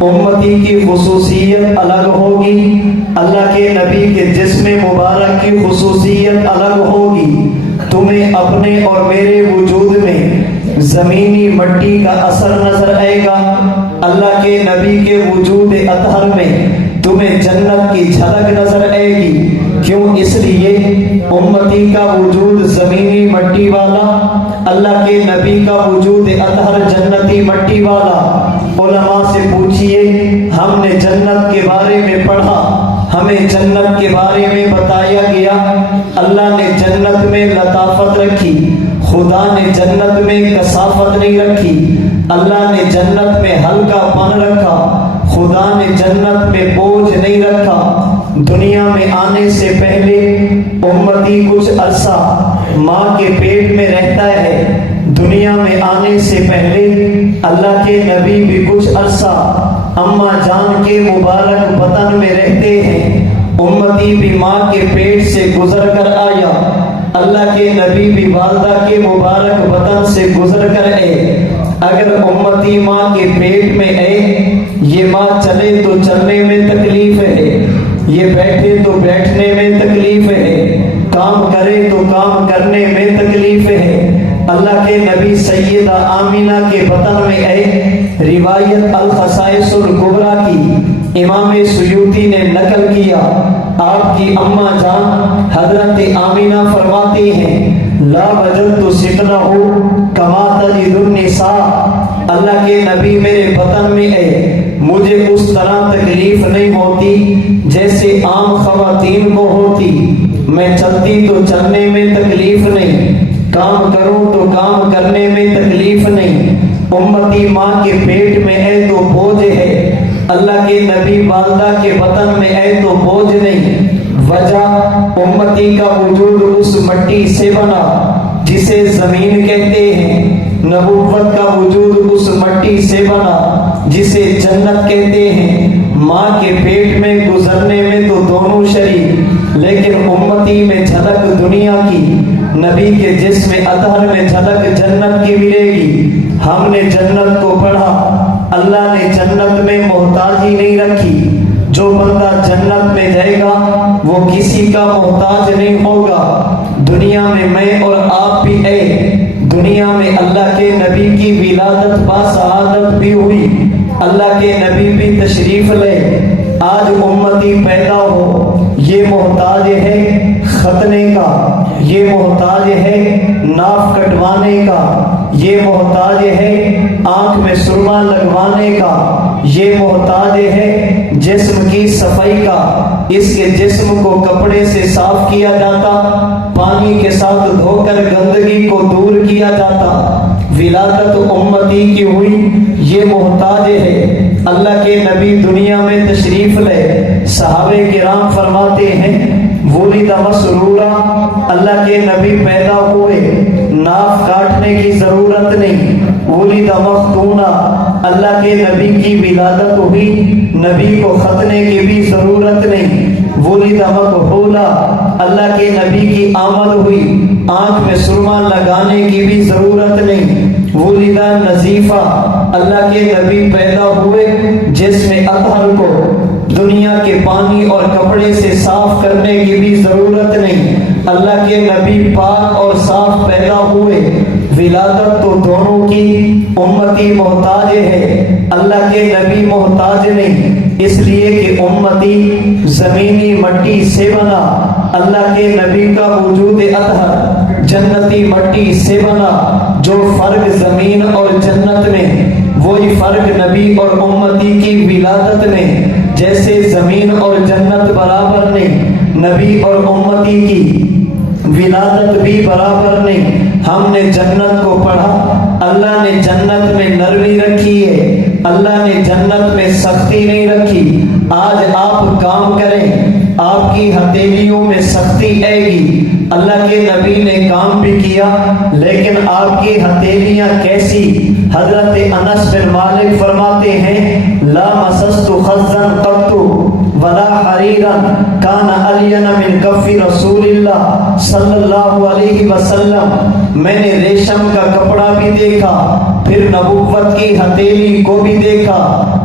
امتی کی خصوصیت الگ ہوگی، اللہ کے نبی کے جسم مبارک کی خصوصیت الگ ہوگی۔ تمہیں اپنے اور میرے وجود میں زمینی مٹی کا اثر نظر آئے گا، اللہ کے نبی کے وجود اطہر میں تمہیں جنت کی جھلک نظر آئے گی۔ کیوں؟ اس لیے امتی کا وجود زمینی مٹی والا، اللہ کے نبی کا وجود اطہر جنتی مٹی والا۔ علماء سے پوچھئے، ہم نے جنت کے بارے میں پڑھا، ہمیں جنت کے بارے میں بتایا گیا، اللہ نے جنت میں لطافت رکھی، خدا نے جنت میں کثافت نہیں رکھی، اللہ نے جنت میں ہلکا پن رکھا، خدا نے جنت میں بوجھ نہیں رکھا۔ دنیا میں آنے سے پہلے امتی کچھ عرصہ ماں کے پیٹ میں رہتا ہے، دنیا میں آنے سے پہلے اللہ کے نبی بھی کچھ عرصہ اماں جان کے مبارک بطن میں رہتے ہیں۔ امتی بھی ماں کے پیٹ سے گزر کر آیا، اللہ کے نبی بھی والدہ کے مبارک بطن سے گزر کر آئے۔ اگر امتی ماں کے پیٹ میں آئے، یہ ماں چلے تو چلنے میں تکلیف ہے، یہ بیٹھے تو بیٹھنے میں تکلیف ہے، کام کرے تو کام کرنے میں تکلیف ہے۔ اللہ کے نبی سیدہ آمینہ کے بطن میں آئے۔ روایت الخصائص الکبریٰ کی امام سیوطی نے نقل کیا، آپ کی اماں جان حضرت آمینہ فرماتی ہیں، لا وجدت سکنہ کما تجد النساء، اللہ کے نبی میرے بطن میں آئے، مجھے اس طرح تکلیف نہیں ہوتی جیسے عام خواتین کو ہوتی، میں چلتی تو چلنے میں تکلیف نہیں، کام کروں تو کام کرنے میں تکلیف نہیں۔ امتی ماں کے پیٹ میں ہے تو بوجھ ہے، اللہ کے نبی والدہ کے بطن میں ہے تو بوجھ نہیں۔ وجہ امتی کا وجود اس مٹی سے بنا جسے زمین کہتے ہیں، نبوت کا وجود اس مٹی سے بنا جسے جنت کہتے ہیں۔ ماں کے پیٹ میں گزرنے میں تو دونوں شریک، لیکن امتی میں جھلک دنیا کی، نبی کے جسم اطہر میں جھلک جنت کی ملے گی۔ ہم نے جنت کو پڑھا، اللہ نے جنت میں محتاجی نہیں رکھی، جو بندہ جنت میں جائے گا وہ کسی کا محتاج نہیں ہوگا۔ دنیا میں اور آپ بھی آئے، دنیا میں اللہ کے نبی کی ولادت باسعادت بھی ہوئی، اللہ کے نبی بھی تشریف لے۔ آج امتی پیدا ہو، یہ محتاج ہے ختنے کا، یہ محتاج ہے ناف کٹوانے کا، یہ محتاج ہے آنکھ میں سرما لگوانے کا، یہ محتاج ہے جسم کی صفائی کا۔ اس کے جسم کو کپڑے سے صاف کیا جاتا، پانی کے ساتھ دھو کر گندگی کو دور کیا جاتا۔ ولادت امتی کی ہوئی، یہ محتاج ہے۔ اللہ کے نبی دنیا میں تشریف لے، صحابہ کرام فرماتے ہیں ولد مسرورا، اللہ کے نبی پیدا ہوئے، ناف کاٹنے کی ضرورت نہیں۔ ولد مختونا، اللہ کے نبی کی ولادت ہوئی، نبی کو ختنے کی بھی ضرورت نہیں۔ ولد مکحولا، اللہ کے نبی کی آمد ہوئی، آنکھ میں سرما لگانے کی بھی ضرورت نہیں۔ ولد نظیفہ، اللہ کے نبی پیدا ہوئے، جس میں اطہر کو دنیا کے پانی اور کپڑے سے صاف کرنے کی بھی ضرورت نہیں۔ اللہ کے نبی پاک اور صاف پیدا ہوئے، ولادت تو دونوں کی، امتی محتاج ہے، اللہ کے نبی محتاج نہیں، اس لیے کہ امتی زمینی مٹی سے بنا، اللہ کے نبی کا وجود اطہر جنتی مٹی سے بنا۔ جو فرق زمین اور جنت میں، وہی فرق نبی اور امتی کی ولادت میں۔ جیسے زمین اور جنت برابر نہیں، نبی اور امتی کی ولادت بھی برابر نہیں۔ ہم نے جنت کو پڑھا، اللہ نے جنت میں نرمی رکھی ہے، اللہ نے جنت میں سختی نہیں رکھی۔ آج آپ کام کریں، آپ کی ہتھیلیوں میں سختی آئے گی۔ اللہ کے نبی نے کام بھی کیا، لیکن آپ کی ہتھیلیاں کیسی؟ حضرت انس بن مالک فرماتے ہیں لا مسست خزا قط ولا حریرا کان الین من کف رسول اللہ صلی اللہ علیہ وسلم، میں نے ریشم کا کپڑا بھی دیکھا، پھر نبوت کی ہتھیلی کو بھی دیکھا،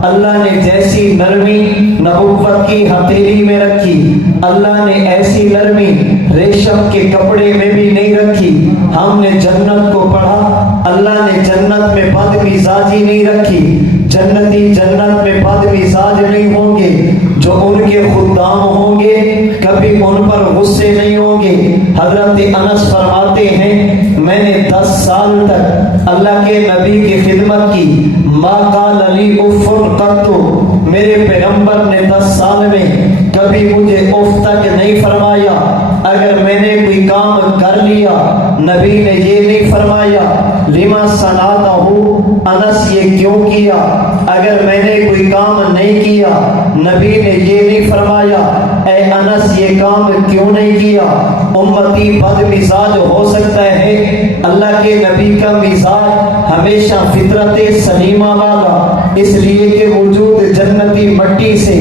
اللہ نے جیسی نرمی نبوت کی ہتھیلی میں رکھی، اللہ نے ایسی نرمی ریشم کے کپڑے میں بھی نہیں رکھی۔ ہم نے جنت کو پڑھا، اللہ نے جنت میں بد مزاجی نہیں رکھی، جنتی جنت میں بد مزاج نہیں ہوں گے، جو ان کے خدام ہوں گے کبھی ان پر غصے نہیں ہوں گے۔ حضرت انس فرماتے ہیں میں نے 10 سال تک اللہ کے نبی کی خدمت کی، ما قال لی اف قط، میرے پیغمبر نے 10 سال میں کبھی مجھے اف تک نہیں فرمایا۔ اگر میں نے کوئی کام کر لیا نبی نے یہ نہیں فرمایا لما صنعتہ، انس یہ کیوں کیا؟ اگر میں نے کوئی کام نہیں کیا نبی نے یہ نہیں فرمایا اے انس یہ کام کیوں نہیں کیا۔ امتی بد مزاج ہو سکتا ہے، اللہ کے نبی کا مزاج ہمیشہ فطرت سلیمہ والا، اس لیے کہ وجود جنتی مٹی سے۔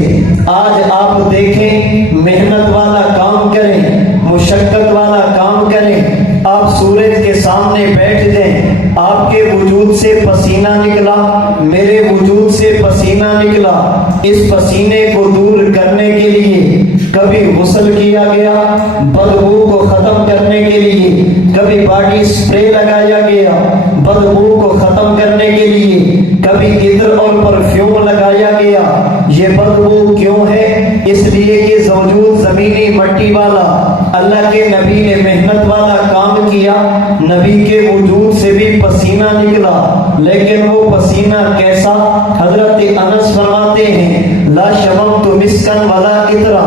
آج آپ دیکھیں محنت والا کام کریں، مشقت والا کام کریں، آپ سورج کے سامنے بیٹھ جائیں، آپ کے وجود سے پسینہ نکلا، میرے وجود سے پسینہ نکلا، اس پسینے کو دور کرنے کے لیے کبھی غسل کیا گیا، بدبو کو ختم کرنے کے لیے کبھی باڈی سپرے لگایا گیا، بدبو کو ختم کرنے کے لیے کبھی عطر اور پرفیوم لگایا گیا۔ یہ بدبو کیوں ہے؟ اس لیے کہ وجود زمینی مٹی والا، اللہ کے نبی نے محنت والا کام کیا، نبی کے وجود سے بھی پسینہ نکلا، لیکن وہ پسینہ کیسا؟ حضرت انس فرماتے ہیں لا شممت مسکن ولا عطرا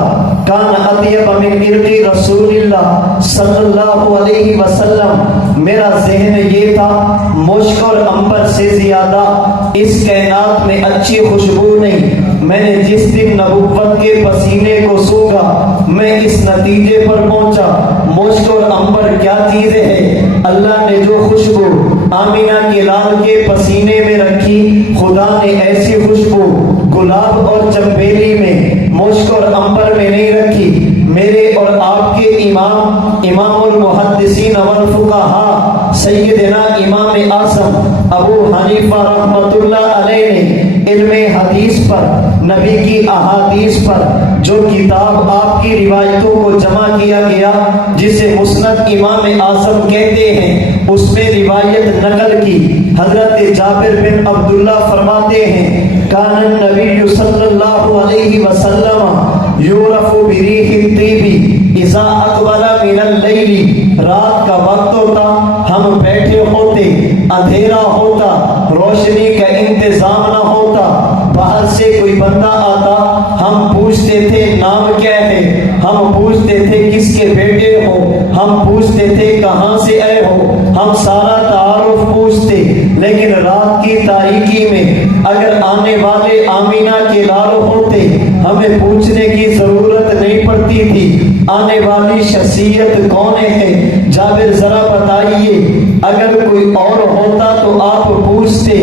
کان اطیب من عرق رسول اللہ صلی اللہ علیہ وسلم۔ میرا ذہن یہ تھا مشک اور عنبر سے زیادہ اس کائنات میں اچھی خوشبو نہیں۔ میں نے جس دن نبوت کے پسینے کو سونگا میں اس نتیجے پر پہنچا مشک اور عنبر کیا چیزیں ہیں۔ اللہ نے جو خوشبو آمینہ کے لال کے پسینے میں رکھی، خدا نے ایسی خوشبو گلاب اور چنبیلی میں، مشک اور عنبر میں نہیں رکھی۔ میرے اور آپ کے امام المحدثین والفقہاء سیدنا امام اعظم ابو حنیفہ رحمۃ اللہ علیہ نے علم حدیث پر، نبی کی احادیث پر جو کتاب آپ کی روایتوں کو جمع کیا گیا جسے مسند امام اعظم کہتے ہیں، اس میں روایت نقل کی۔ حضرت جابر بن عبداللہ فرماتے ہیں کان النبی صلی اللہ علیہ وسلم یعرف بریح الطیب اذا اقبل من اللیل، رات کا وقت ہوتا، ہم بیٹھے ہوتے، اندھیرا ہوتا، روشنی کا انتظام نہ ہوتا، باہر سے کوئی بندہ آتا، ہم پوچھتے تھے نام کیا ہے، ہم پوچھتے تھے کس کے بیٹے ہو، ہم پوچھتے تھے کہاں سے آئے ہو، ہم سارا تعارف پوچھتے، لیکن رات کی تاریکی میں اگر آنے والے آمینہ کے لال ہوتے ہمیں پوچھنے کی ضرورت نہیں پڑتی تھی آنے والی شخصیت کون ہے۔ جابر ذرا بتائیے اگر کوئی اور ہوتا تو آپ پوچھتے،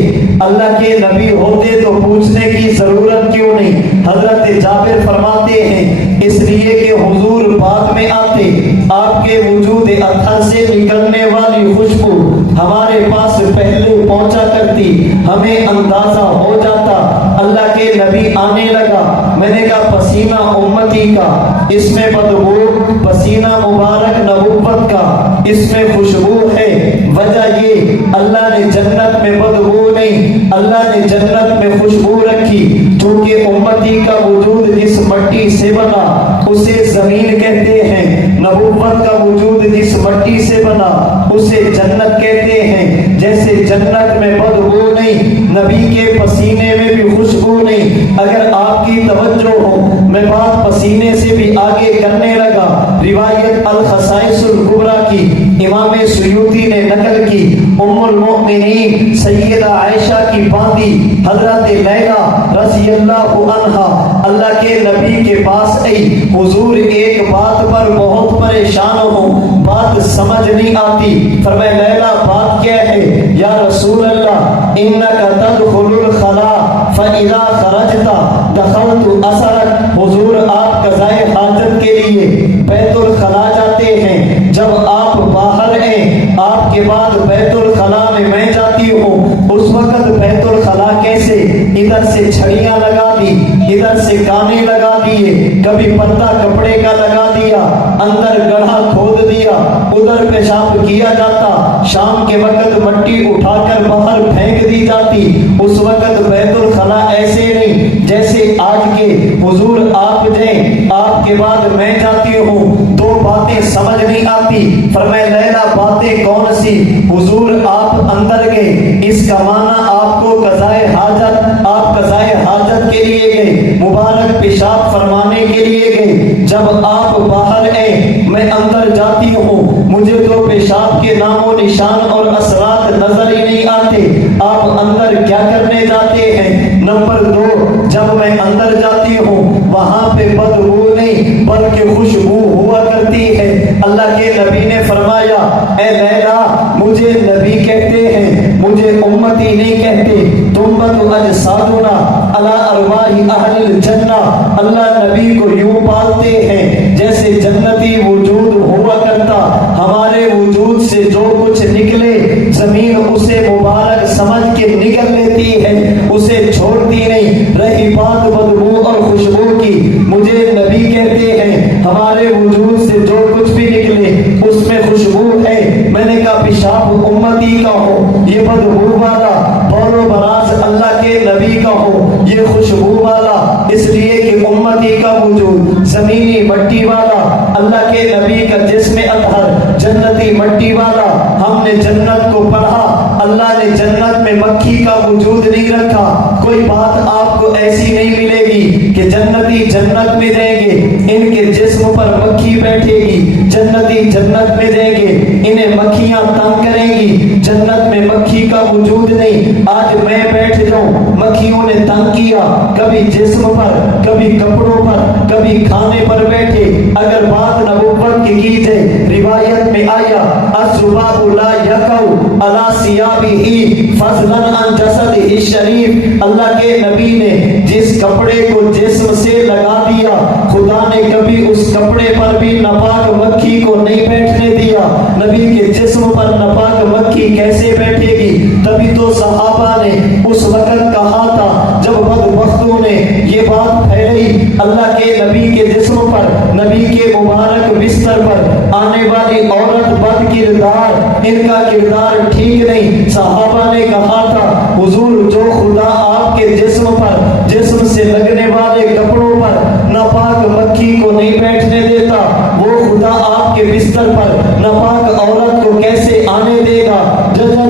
اللہ کے نبی ہوتے تو پوچھنے کی ضرورت کیوں نہیں؟ حضرت جابر فرماتے ہیں اس لیے کہ حضور بعد میں آتے، آپ کے وجود اطہر سے نکلنے والی خوشبو ہمارے پاس پہلے پہنچا کرتی، ہمیں اندازہ ہو جاتا اللہ کے نبی آنے لگا۔ میں نے کہا پسینہ امتی کا، اس میں بدبو، پسینہ مبارک نبوت کا، اس میں خوشبو ہے۔ وجہ یہ اللہ نے جنت میں بدبو نہیں، اللہ نے جنت میں خوشبو رکھی، کیونکہ امتی کا وجود جس مٹی سے بنا اسے زمین کہتے ہیں، نبوت کا وجود جس مٹی سے بنا اسے جنت کہتے ہیں۔ جیسے جنت میں بدبو نہیں، نبی کے پسینے میں بھی خوشبو نہیں۔ اگر آپ کی توجہ ہو میں بات پسینے سے بھی آگے کرنے لگا۔ روایت الخصائص الکبریٰ کی امام سیوطی نے نقل کی، ام المؤمنین سیدہ عائشہ کی باندی حضرت لیلہ رضی اللہ عنہا اللہ کے نبی کے پاس آئی، حضور ایک بات پر بہت پریشان ہوں، بات سمجھ نہیں آتی۔ فرمایا لیلہ بات کیا ہے؟ یا رسول اللہ انک تدخل الخلاء فَإِذَا خَرَجْتَ دَخَلْتُ أَثَرَكَ، حضور آپ قضائے حاجت کے لیے بیت الخلا جاتے ہیں، جب آپ باہر ہیں آپ کے بعد بیت الخلا میں جاتی ہوں، اس وقت بیت الخلا کیسے، ادھر سے چھڑیاں لگا دی، ادھر سے کانے لگا دیے، کبھی پردہ کپڑے کا لگا دیا، اندر گڑھا کھود دیا، ادھر پیشاب کیا جاتا، شام کے وقت مٹی اٹھا کر باہر پھینک دی جاتی۔ اس وقت بیت الخلا ایسے نہیں جیسے آج کے، حضور آپ جائیں آپ کے بعد میں جاتی ہوں، دو باتیں سمجھ نہیں آتی۔ فرمائے لیلا باتیں کون سی؟ حضور آپ اندر گئے، اس کا معنی آپ کو قضائے حاجت، آپ قضائے حاجت کے لیے گئے، مبارک پیشاب فرمانے کے لیے گئے۔ جب آپ باہر ہیں میں اندر جاتی ہوں، مجھے تو پیشاب کے نام و نشان اور اثرات نظر ہی نہیں آتے، آپ اندر کیا کرنے جاتے ہیں؟ نمبر دو، جب میں اندر جاتی ہوں وہاں پہ بدبو نہیں بلکہ خوشبو ہوا کرتی ہے۔ اللہ کے نبی نے فرمایا اے لیلا مجھے نبی کہتے ہیں، مجھے امتی نہیں کہتے، تنبت اجسادنا علی ارواح اہل الجنہ، اللہ نبی کو یوں پالتے ہیں جیسے جنتی وجود ہوا کرتا، ہمارے وجود سے جو کچھ نکلے زمین اسے مبارک سمجھ کے نکل لیتی ہے، اسے چھوڑتی نہیں۔ رہی بات بدبو اور خوشبو کی، مجھے نبی کہتے ہیں ہمارے وجود سے جو کچھ بھی نکلے اس میں خوشبو ہے۔ میں نے کہا پیشاب امتی کا ہو یہ بدبو والا، بول و براز اللہ کے نبی کا ہو یہ خوشبو والا، اس لیے کہ امتی کا وجود زمینی مٹی والا، اللہ کے نبی کا جسم اطہر جنتی مٹی والا۔ ہم نے جنت کو پڑھا، اللہ نے جنت میں مکھی کا وجود نہیں رکھا۔ کوئی بات آپ کو ایسی نہیں ملے گی کہ جنتی جنت میں جائیں گے ان کے جسم پر مکھی بیٹھے گی، جنتی جنت میں جائیں گے انہیں مکھیاں تنگ کریں گی، جنت میں مکھی کا وجود نہیں۔ آج میں بیٹھ جاؤں مکھیوں نے تنگ کیا، کبھی جسم پر کبھی کپڑوں پر کبھی کھانے پر بیٹھے۔ اگر بات نبوت کی جائے روایت میں آیا الذباب لا یقع علی ثیابہ فضلا عن جسدہ الشریف، اللہ کے نبی نے جس کپڑے کو جسم سے لگا دیا خدا نے کبھی اس کپڑے پر بھی ناپاک مکھی کو نہیں بیٹھنے دیا۔ نبی کے جسم پر ناپاک مکھی کیسے بیٹھے گی؟ تبھی تو صحابہ نے اس وقت کہا تھا جب بدبختوں نے یہ بات پھیلی اللہ کے نبی کے جسم پر، نبی کے مبارک بستر پر آنے والی عورت بد کردار، ان کا کردار ٹھیک نہیں۔ صحابہ نے کہا تھا حضور جو خدا آپ کے جسم پر جسم سے لگنے والے کپڑوں پر ناپاک مکھی کو نہیں بیٹھنے دیتا، وہ خدا آپ کے بستر پر ناپاک عورت کو کیسے آنے دے گا؟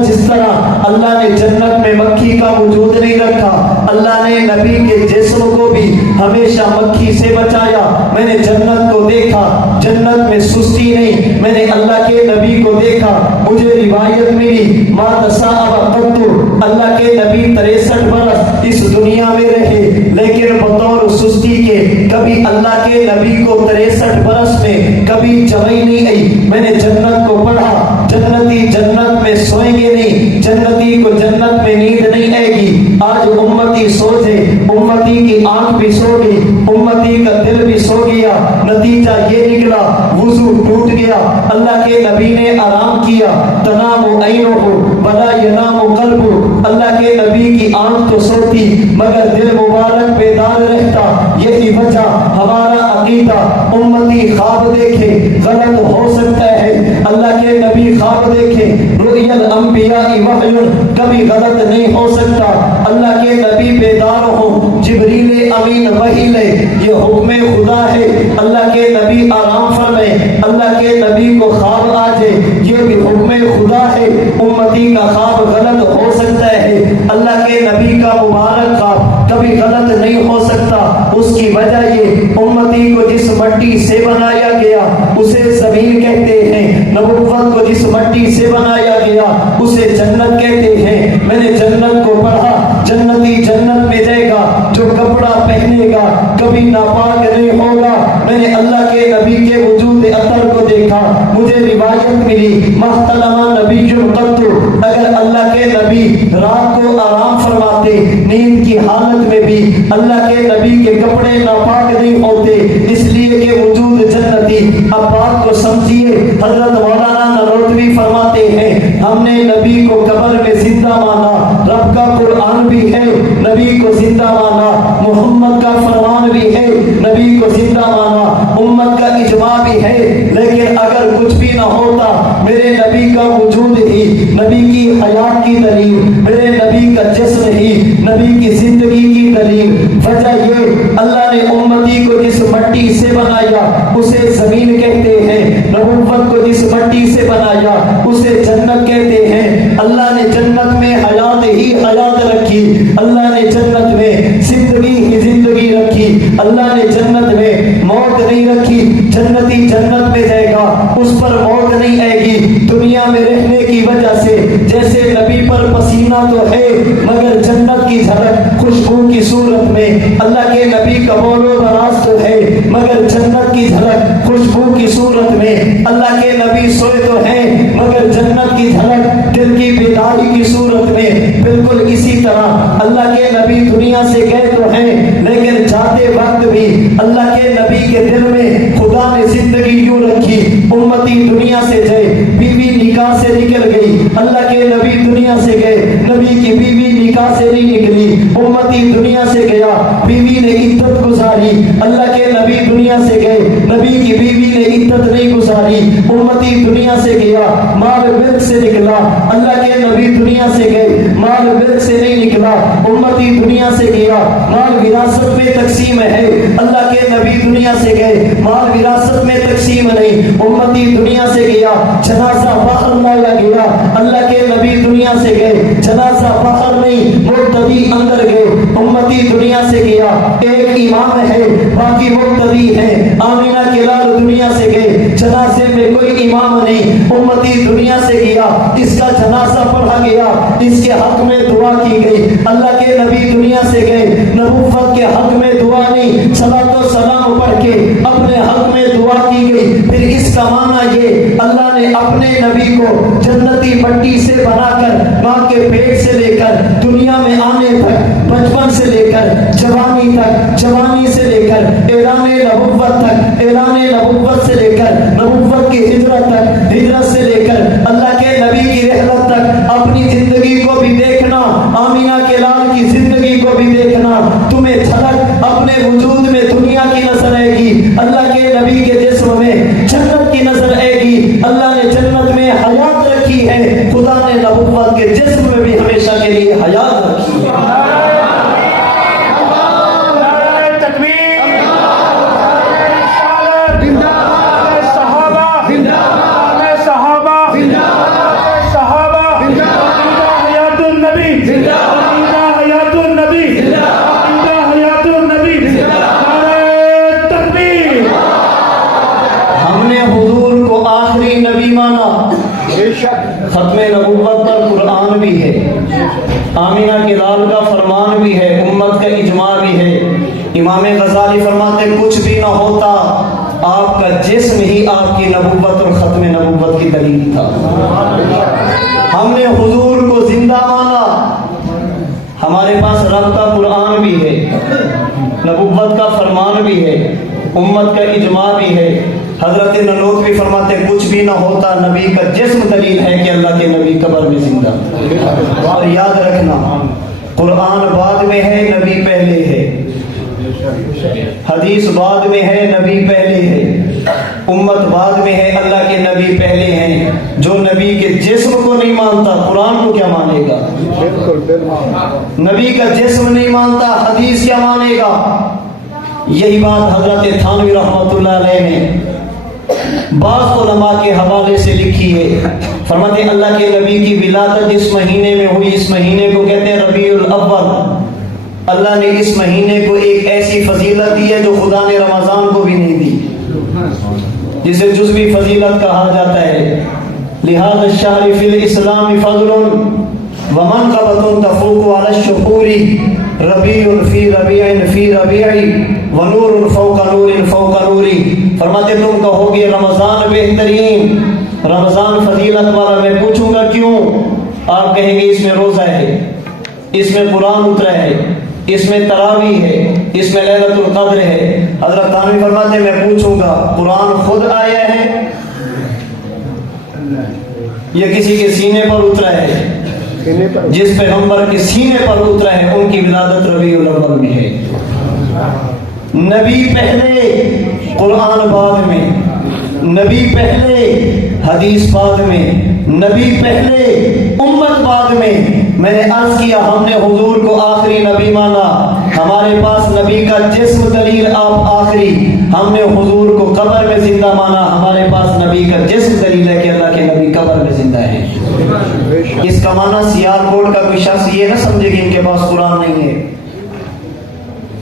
جس طرح اللہ نے جنت میں مکھی کا وجود نہیں رکھا، اللہ نے نبی کے جسم کو بھی ہمیشہ مکھی سے بچایا۔ میں نے جنت کو دیکھا، جنت میں سستی نہیں، میں نے اللہ کے نبی کو دیکھا، مجھے روایت ملی ما تصاعب قط، اللہ کے نبی 63 برس اس دنیا میں رہے لیکن بطور سستی کے کبھی اللہ کے نبی کو 63 برس میں کبھی جمعی نہیں آئی۔ میں نے جنت کو پڑھا، جنتی جنت میں سوئیں گے نہیں، جنتی کو جنت میں نیند نہیں آئے گی۔ آج امتی سو جائے، امتی کی آنکھ بھی سو گئی، امتی کا دل بھی سو گیا، نتیجہ یہ نکلا وضو ٹوٹ گیا۔ اللہ کے نبی نے آرام کیا، تنام عینہ ولا ینام قلب، اللہ کے نبی کی آنکھ تو سوتی مگر دل مبارک بیدار رہتا۔ یہی وجہ ہمارا عقیدہ امتی خواب دیکھے غلط ہو سکتا ہے، اللہ کے نبی خواب دیکھے رؤیا الانبیاء وحی کبھی غلط نہیں ہو سکتا۔ اللہ کے نبی بیدار ہوں، جبریل امین وحی لے، یہ حکم خدا ہے۔ اللہ کے نبی آرام فرمائے، اللہ کے نبی کو خواب آ جائے، یہ بھی حکم خدا ہے۔ امتی کا خواب غلط ہو سکتا ہے، اللہ کے نبی کا مبارک خواب کبھی غلط نہیں ہو سکتا۔ اس کی وجہ یہ امتی کو جس مٹی سے بنایا گیا اسے زمین کہتے ہیں، نبوت کو جس مٹی سے بنایا گیا اسے جنت کہتے ہیں۔ میں نے جنت کو پڑھا، جنتی جنت میں جائے گا، جو کپڑا پہنے گا کبھی ناپاک نہیں ہوگا۔ میں نے اللہ کے نبی کے وجود اطہر کو دیکھا، مجھے روایت ملی محتلما نبی قط، اگر اللہ کے نبی رات کو آرام فرماتے نیند کی حالت میں بھی اللہ کے نبی کے کپڑے ناپاک نہیں ہوتے، اس لیے کہ وجود جنتی۔ اب بات کو سمجھیے، حضرت مولانا نانوتوی فرماتے ہیں ہم نے نبی کو قبر میں زندہ مانا، رب کا قرآن بھی ہے نبی کو زندہ مانا، محمد کا فرمان بھی ہے نبی کو زندہ مانا، امت کا اجماع بھی ہے، لیکن اگر کچھ بھی نہ ہوتا میرے نبی کا وجود ہی نبی کی حیات کی دلیل، میرے نبی کا جسم ہی نبی کی زندگی کی دلیل۔ وجہ یہ اللہ نے امتی کو جس مٹی سے بنایا اسے زمین کہتے ہیں، نبوت کو جس مٹی سے بنایا اسے جنت کہتے ہیں۔ اللہ نے جنت میں حیات ہی حیات رکھی، اللہ نے جنت میں زندگی ہی زندگی رکھی، اللہ نے جنت میں موت نہیں رکھی۔ جنتی جنت میں جائے گا اس پر موت نہیں آئے گی، دنیا میں رہنے کی وجہ سے جیسے نبی پر پسینہ تو ہے مگر جنت کی جھلک خوشبو کی صورت میں، اللہ کے نبی کا بول و براز تو ہے مگر جنت کی جھلک خوشبو کی صورت میں، اللہ کے نبی سوئے تو ہیں مگر جنت کی جھلک دل کی بیداری کی صورت میں۔ بالکل اسی طرح اللہ کے نبی دنیا سے گئے تو ہیں لیکن جاتے وقت بھی اللہ کے نبی کے دل میں خدا نے زندگی یوں رکھی، امتی دنیا سے جائے بیوی نکاح سے نکل گئی، اللہ کے نبی دنیا سے گئے نبی کی بیوی نکاح سے نہیں نکلی، امتی دنیا سے گیا بیوی نے عدت گزاری، اللہ کے نبی دنیا سے گئے نبی کی بیوی نے عدت نہیں گزاری، امتی دنیا سے گیا مال ملک سے نکلا، اللہ کے نبی دنیا سے گئے مال ملک سے نہیں نکلا، امتی دنیا سے گیا مال وراثت میں تقسیم ہے، اللہ کے نبی دنیا سے گئے مال وراثت میں تقسیم نہیں، امتی دنیا سے گیا جنازہ باہر لایا گیا، اللہ کے نبی دنیا سے گئے جنازہ باہر نہیں مقتدی اندر گئے، امتی دنیا سے گیا ایک امام ہے باقی مقتدی ہے، آمینہ کے لال دنیا سے گئے جنازے میں کوئی امام نہیں، امتی دنیا سے گیا اس کا جنازہ پڑھا گیا، اس کے حق میں دعا کی گئی، اللہ کے نبی دنیا سے گئے نبوت کے حق میں دعا نہیں صلاۃ و سلام پڑھ کے اپنے حق میں دعا کی گئی۔ پھر اس کا معنی یہ اللہ نے اپنے نبی کو جنتی مٹی سے بنا کر ماں کے پیٹ سے لے کر دنیا میں آنے تک، بچپن سے لے کر جوانی تک، جوانی سے لے کر اعلان نبوت تک، اعلان نبوت سے لے کر نبوت کی ہجرت تک، ہجرت سے لے کر اللہ کے نبی کی رحلت تک اپنی زندگی کو بھی دیکھنا، آمینہ کے لال کی زندگی کو بھی دیکھنا، تمہیں جھلک اپنے وجود میں دنیا کی نظر آئے گی، اللہ کے نبی کے جسم میں جنت کی نظر آئے گی، اللہ نے جنت میں حیات رکھی ہے، خدا نے نبوت کے جسم میں بھی ہمیشہ کے لیے حیات رکھی ہے۔ ختم نبوت پر قرآن بھی ہے، آمینہ کے لال کا فرمان بھی ہے، امت کا اجماع بھی ہے۔ امام غزالی فرماتے کچھ بھی نہ ہوتا آپ کا جسم ہی آپ کی نبوت اور ختم نبوت کی دلیل تھا۔ ہم نے حضور کو زندہ مانا، ہمارے پاس رب کا قرآن بھی ہے، نبوت کا فرمان بھی ہے، امت کا اجماع بھی ہے۔ حضرت نانوتوی فرماتے کچھ بھی نہ ہوتا نبی کا جسم دلیل ہے کہ اللہ کے نبی قبر میں زندہ۔ اور یاد رکھنا قرآن بعد میں ہے نبی پہلے ہے، حدیث بعد میں ہے نبی پہلے ہے، امت بعد میں ہے اللہ کے نبی پہلے ہیں۔ جو نبی کے جسم کو نہیں مانتا قرآن کو کیا مانے گا؟ نبی کا جسم نہیں مانتا حدیث کیا مانے گا؟ یہی بات حضرت تھانوی رحمۃ اللہ علیہ نے بعض علماء کے حوالے سے لکھی ہے، فرماتے اللہ کے نبی کی ولادت جس مہینے میں ہوئی، اس مہینے کو کہتے ہیں ربیع الاول۔ اللہ نے اس مہینے کو ایک ایسی فضیلت دی ہے جو خدا نے رمضان کو بھی نہیں دی، جسے جزوی فضیلت کہا جاتا ہے۔ لہذا الشہر فی الاسلام فضل ومنقبۃ تفوق علی الشہور، ربیع فی ربیع فی ربیع ونور فوق نور فوق نوری۔ فرماتے تم کہو گے رمضان بہترین، رمضان فضیلت والا، میں پوچھوں گا کیوں؟ آپ کہیں گے اس میں روزہ ہے، اس میں قرآن اترا ہے، اس میں تراویح ہے، اس میں لیلۃ القدر ہے۔ حضرت تھانوی فرماتے ہیں میں پوچھوں گا قرآن خود آیا ہے یا کسی کے سینے پر اترا ہے؟ جس پیغمبر کے سینے پر اترا ہے ان کی ولادت ربیع الاول میں ہے۔ نبی پہلے، قرآن بعد میں، نبی پہلے، حدیث بعد میں، نبی پہلے، امت بعد میں۔ میں نے عرض کیا ہم نے حضور کو آخری نبی مانا، ہمارے پاس نبی کا جسم دلیل آپ آخری، ہم نے حضور کو قبر میں زندہ مانا، ہمارے پاس نبی کا جسم دلیل ہے کہ اللہ کے نبی قبر میں زندہ ہے۔ اس کا معنی سیالکوٹ کا کوئی شخص یہ نہ سمجھے کہ ان کے پاس قرآن نہیں ہے،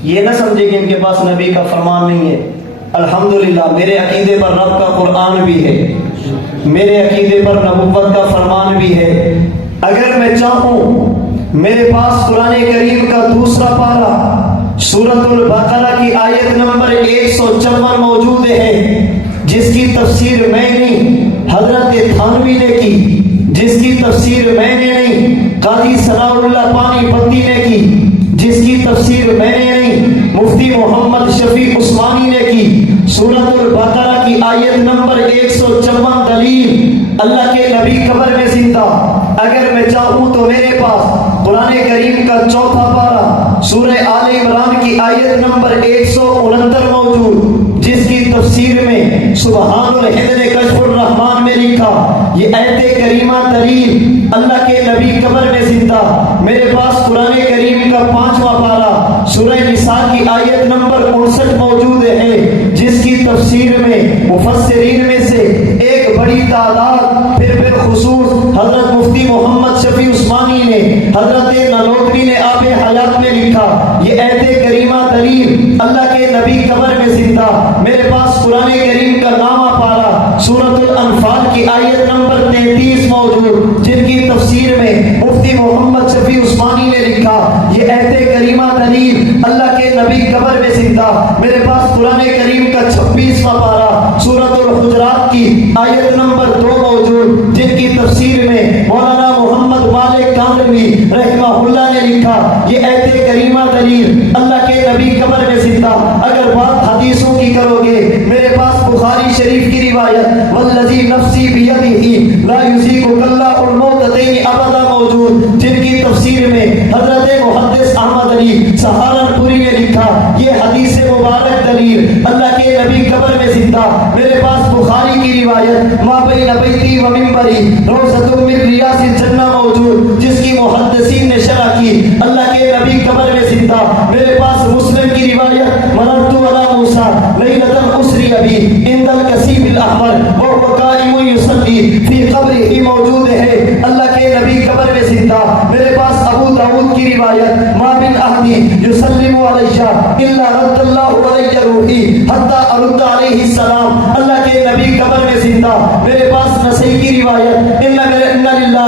یہ نہ سمجھے کہ ان کے پاس نبی کا فرمان نہیں ہے۔ الحمدللہ میرے عقیدے پر رب کا قرآن بھی ہے، میرے عقیدے پر نبوت کا فرمان بھی ہے۔ اگر میں چاہوں میرے پاس قرآن کریم کا دوسرا پارہ سورۃ البقرہ کی آیت نمبر 154 موجود ہے، جس کی تفسیر میں نہیں حضرت تھانوی نے کی، جس کی تفسیر میں نے نہیں قاضی ثناء اللہ پانی پتی نے کی، جس کی تفسیر میں نے نہیں مفتی محمد شفیع عثمانی نے کی۔ سورۃ البقرہ کی آیت نمبر 154 دلیل اللہ کے نبی قبر میں زندہ۔ اگر میں چاہوں تو میرے پاس قرآن کریم کا چوتھا پارہ سورہ آل عمران کی آیت نمبر 169 موجود، جس کی تفسیر میں سبحان الہند نے کشف الرحمان میں لکھا یہ آیت کریمہ دلیل اللہ کے نبی قبر میں زندہ۔ میرے پاس قرآن کریم کا 5واں پارہ سورہ نساء کی آیت نمبر 59 موجود ہے، جس کی تفسیر میں مفسرین میں سے ایک بڑی تعداد پھر بالخصوص حضرت مفتی محمد شفیع عثمانی نے، حضرت نلوتوی نے آب حیات میں لکھا یہ آیت کریمہ دلیل اللہ کے نبی قبر میں زندہ۔ میرے پاس قرآن کریم کا 9واں پارہ سورۃ الانفال کی آیت نمبر 33 موجود، جن کی تفسیر میں مفتی محمد شفیع عثمانی نے لکھا یہ آیت کریمہ دلیل اللہ کے نبی قبر میں زندہ۔ میرے پاس قرآن کریم کا 26واں پارہ سورۃ الحجرات کی آیت نمبر 2 موجود، جن کی تفسیر میں مولانا محمد مالک کامروی رحمہ اللہ نے لکھا یہ آیت کریمہ دلیل اللہ کے نبی قبر میں زندہ۔ اگر بات حدیثوں کی کرو گے، میرے پاس بخاری شریف کی روایت والذی نفسی بیدہ لا یذیق اللہ الموتتین ابدا موجود، جن کی تفسیر میں حضرت محدث احمد علی سہارنپوری نے لکھا یہ حدیث مبارک دلیل اللہ کے نبی قبر میں زندہ۔ میرے پاس بخاری کی روایت ما بین بیتی و منبری روضۃ من ریاض الجنہ موجود، جس کی محدثین نے شرح کی اللہ کے نبی قبر میں زندہ۔ میرے پاس مسلم کی روایت مررت علی موسیٰ لیلۃ اسری بی عند الکثیب الاحمر وهو قائم یصلی فی قبرہ موجود ہے اللہ کے نبی قبر میں زندہ۔ میرے پاس ابو داؤد کی روایت ما من احد یسلم علی الا رد اللہ علی روحی حتی ارد علیہ السلام اللہ کے نبی قبر میں زندہ۔ میرے پاس نسائی کی روایت ان للہ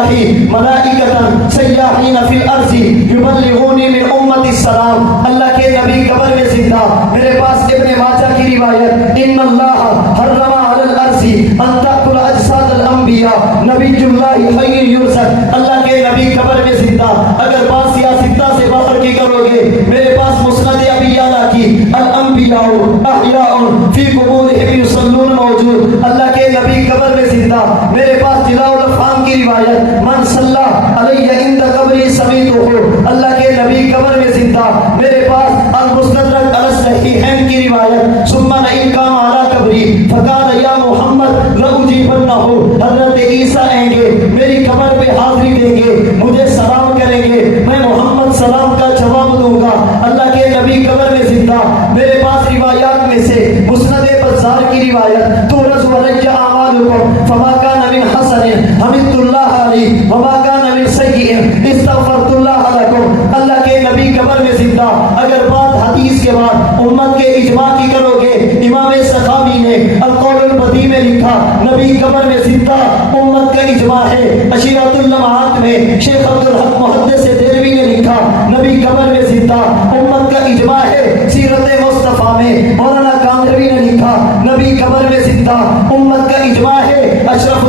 ملائکۃ سیاحین فی الارض یبلغونی من امت السلام اللہ کے نبی قبر میں زندہ۔ میرے پاس ابن ماجہ کی روایت ان اللہ حرم علی الارض ان تأکل اجساد الانبیاء نبی اللہ حی یرزق اللہ کے نبی قبر میں زندہ۔ اگر بات سیاستہ سے باہر کی کرو گے، میرے پاس مسند ابی یعلا کی الانبیاء احیاء فی قبورہم یصلون موجود اللہ کے نبی قبر میں زندہ۔ میرے پاس جلاء الافہام کی روایت من صلی علی عند قبری سمیتہ اللہ کے نبی قبر میں زندہ۔ میرے پاس المستدرک علی الصحیحین کی روایت ثم لئن قام علی قبری فقال یا محمد لأجیبنہ حضرت عیسیٰ آئیں گے میری قبر پہ حاضری دیں گے، مجھے سلام کریں گے، میں محمد سلام کا جواب دوں گا اللہ کے نبی قبر میں زندہ۔ میرے پاس روایات میں سے مسند بزار کی روایت تورث علی اعمالکم فما کان من حسن حمدت اللہ علی وما کان من سیئ استغفرت اللہ لکم اللہ کے نبی قبر میں زندہ۔ اگر بات حدیث کے بعد امت کے اجماع کی کرو گے، امام سخاوی نے القول البدیع میں لکھا نبی قبر میں زندہ امت کا اجماع ہے۔ اشیرۃ اللمعات میں شیخ عبدالحق محدث دہلوی نے لکھا نبی قبر میں زندہ امت کا اجماع ہے۔ سیرت مصطفیٰ میں مولانا کامروی نے لکھا نبی قبر میں زندہ امت کا اجماع ہے۔ اشرف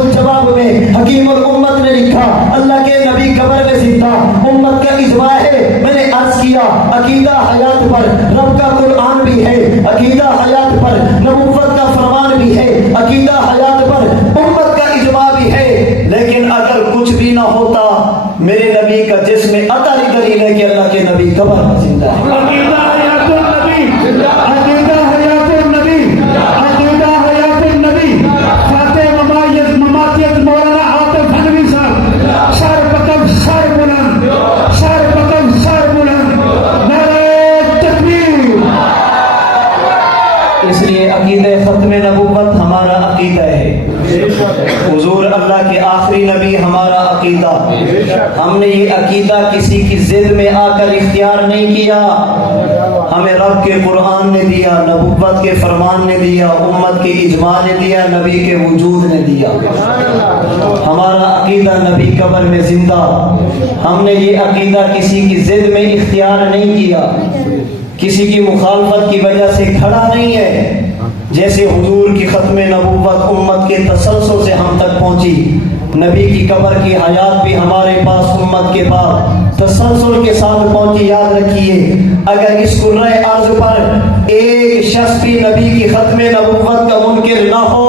نہ ہوتا میرے نبی کا جسم اطہری دلیل ہے کہ اللہ کے نبی قبر میں زندہ ہے. عقیدہ حیات النبی، عقیدہ حیات النبی، عقیدہ حیات النبی. فاتح مماتیت مولانا عاطف حنوی صاحب، سر پکڑ سر بلند، سر پکڑ سر بلند، نعرہ تکبیر. اس لیے عقیدہ ختم نبوت ہمارا عقیدہ ہے. حضور اللہ کے آخری نبی ہمارا عقیدہ. ہم نے یہ عقیدہ کسی کی ضد میں آ کر اختیار نہیں کیا. ہمیں رب کے قرآن نے دیا، نبوت کے فرمان نے دیا، امت کے اجماع نے دیا، نبی کے وجود نے دیا. ہمارا عقیدہ نبی قبر میں زندہ. ہم نے یہ عقیدہ کسی کی ضد میں اختیار نہیں کیا، کسی کی مخالفت کی وجہ سے کھڑا نہیں ہے. جیسے حضور کی ختم نبوت امت کے تسلسل سے ہم تک پہنچی، نبی کی قبر کی حیات بھی ہمارے پاس امت کے پاس تسلسل کے ساتھ پہنچی. یاد رکھیے، اگر اس کرۂ ارض پر ایک شخص بھی نبی کی ختم نبوت کا منکر نہ ہو،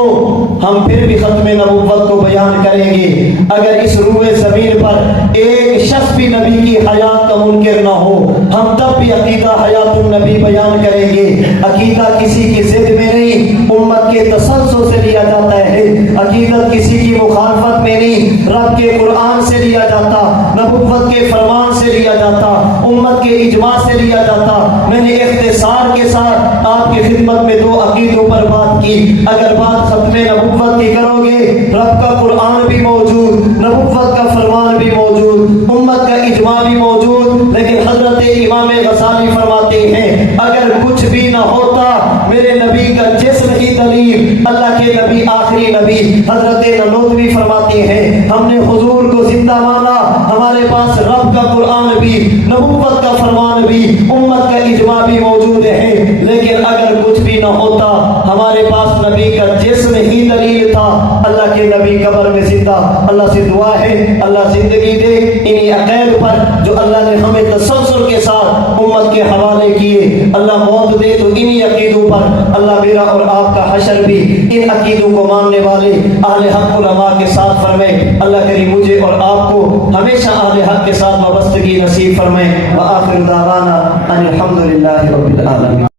ہم پھر بھی ختم نبوت کو بیان کریں گے. اگر اس روئے زمین پر ایک شخص بھی نبی کی حیات کا منکر نہ ہو، ہم تب بھی عقیدہ حیات النبی بیان کریں گے. عقیدہ کسی کی ضد میں نہیں، امت کے تسلسل سے لیا جاتا ہے. عقیدت کسی کی مخالفت میں نہیں، رب کے قرآن سے لیا جاتا، نبوت کے فرمان سے لیا جاتا، امت کے اجماع سے لیا جاتا. میں نے اختصار کے ساتھ آپ کی خدمت میں 2 عقیدوں پر بات کی. اگر بات ختم نبوت کی کرو گے، رب کا قرآن بھی موجود، نبوت کا فرمان بھی موجود، امت کا اجماع بھی موجود. لیکن حضرت امام غزالی فرماتے ہیں اگر کچھ بھی نہ ہوتا میرے نبی کا جسم کی دلیل. اللہ کے نبی آخری نبی حضرت نانوتوی فرماتے ہیں ہم نے حضور کو زندہ مانا، ہمارے پاس رب کا قرآن بھی، نبوت کا فرمان بھی، امت کا اجماع بھی موجود ہے. لیکن اگر کچھ بھی نہ ہوتا ہمارے پاس نبی کا جسم ہی دلیل تھا. اللہ کے نبی قبر میں زندہ. اللہ سے دعا ہے اللہ زندگی دے انہی عقائد پر جو اللہ نے ہمیں تسلسل کے ساتھ امت کے حوالے کیے. اللہ موت دے تو انہی عقیدوں پر اللہ میرا اور آپ کا حشر بھی ان عقیدوں کو ماننے والے اہل حق علماء کے ساتھ فرمائے. اللہ کریم مجھے اور آپ کو ہمیشہ اہل حق کے ساتھ وابستگی نصیب فرمائے. وآخر دعوانا ان الحمدللہ رب العالمین.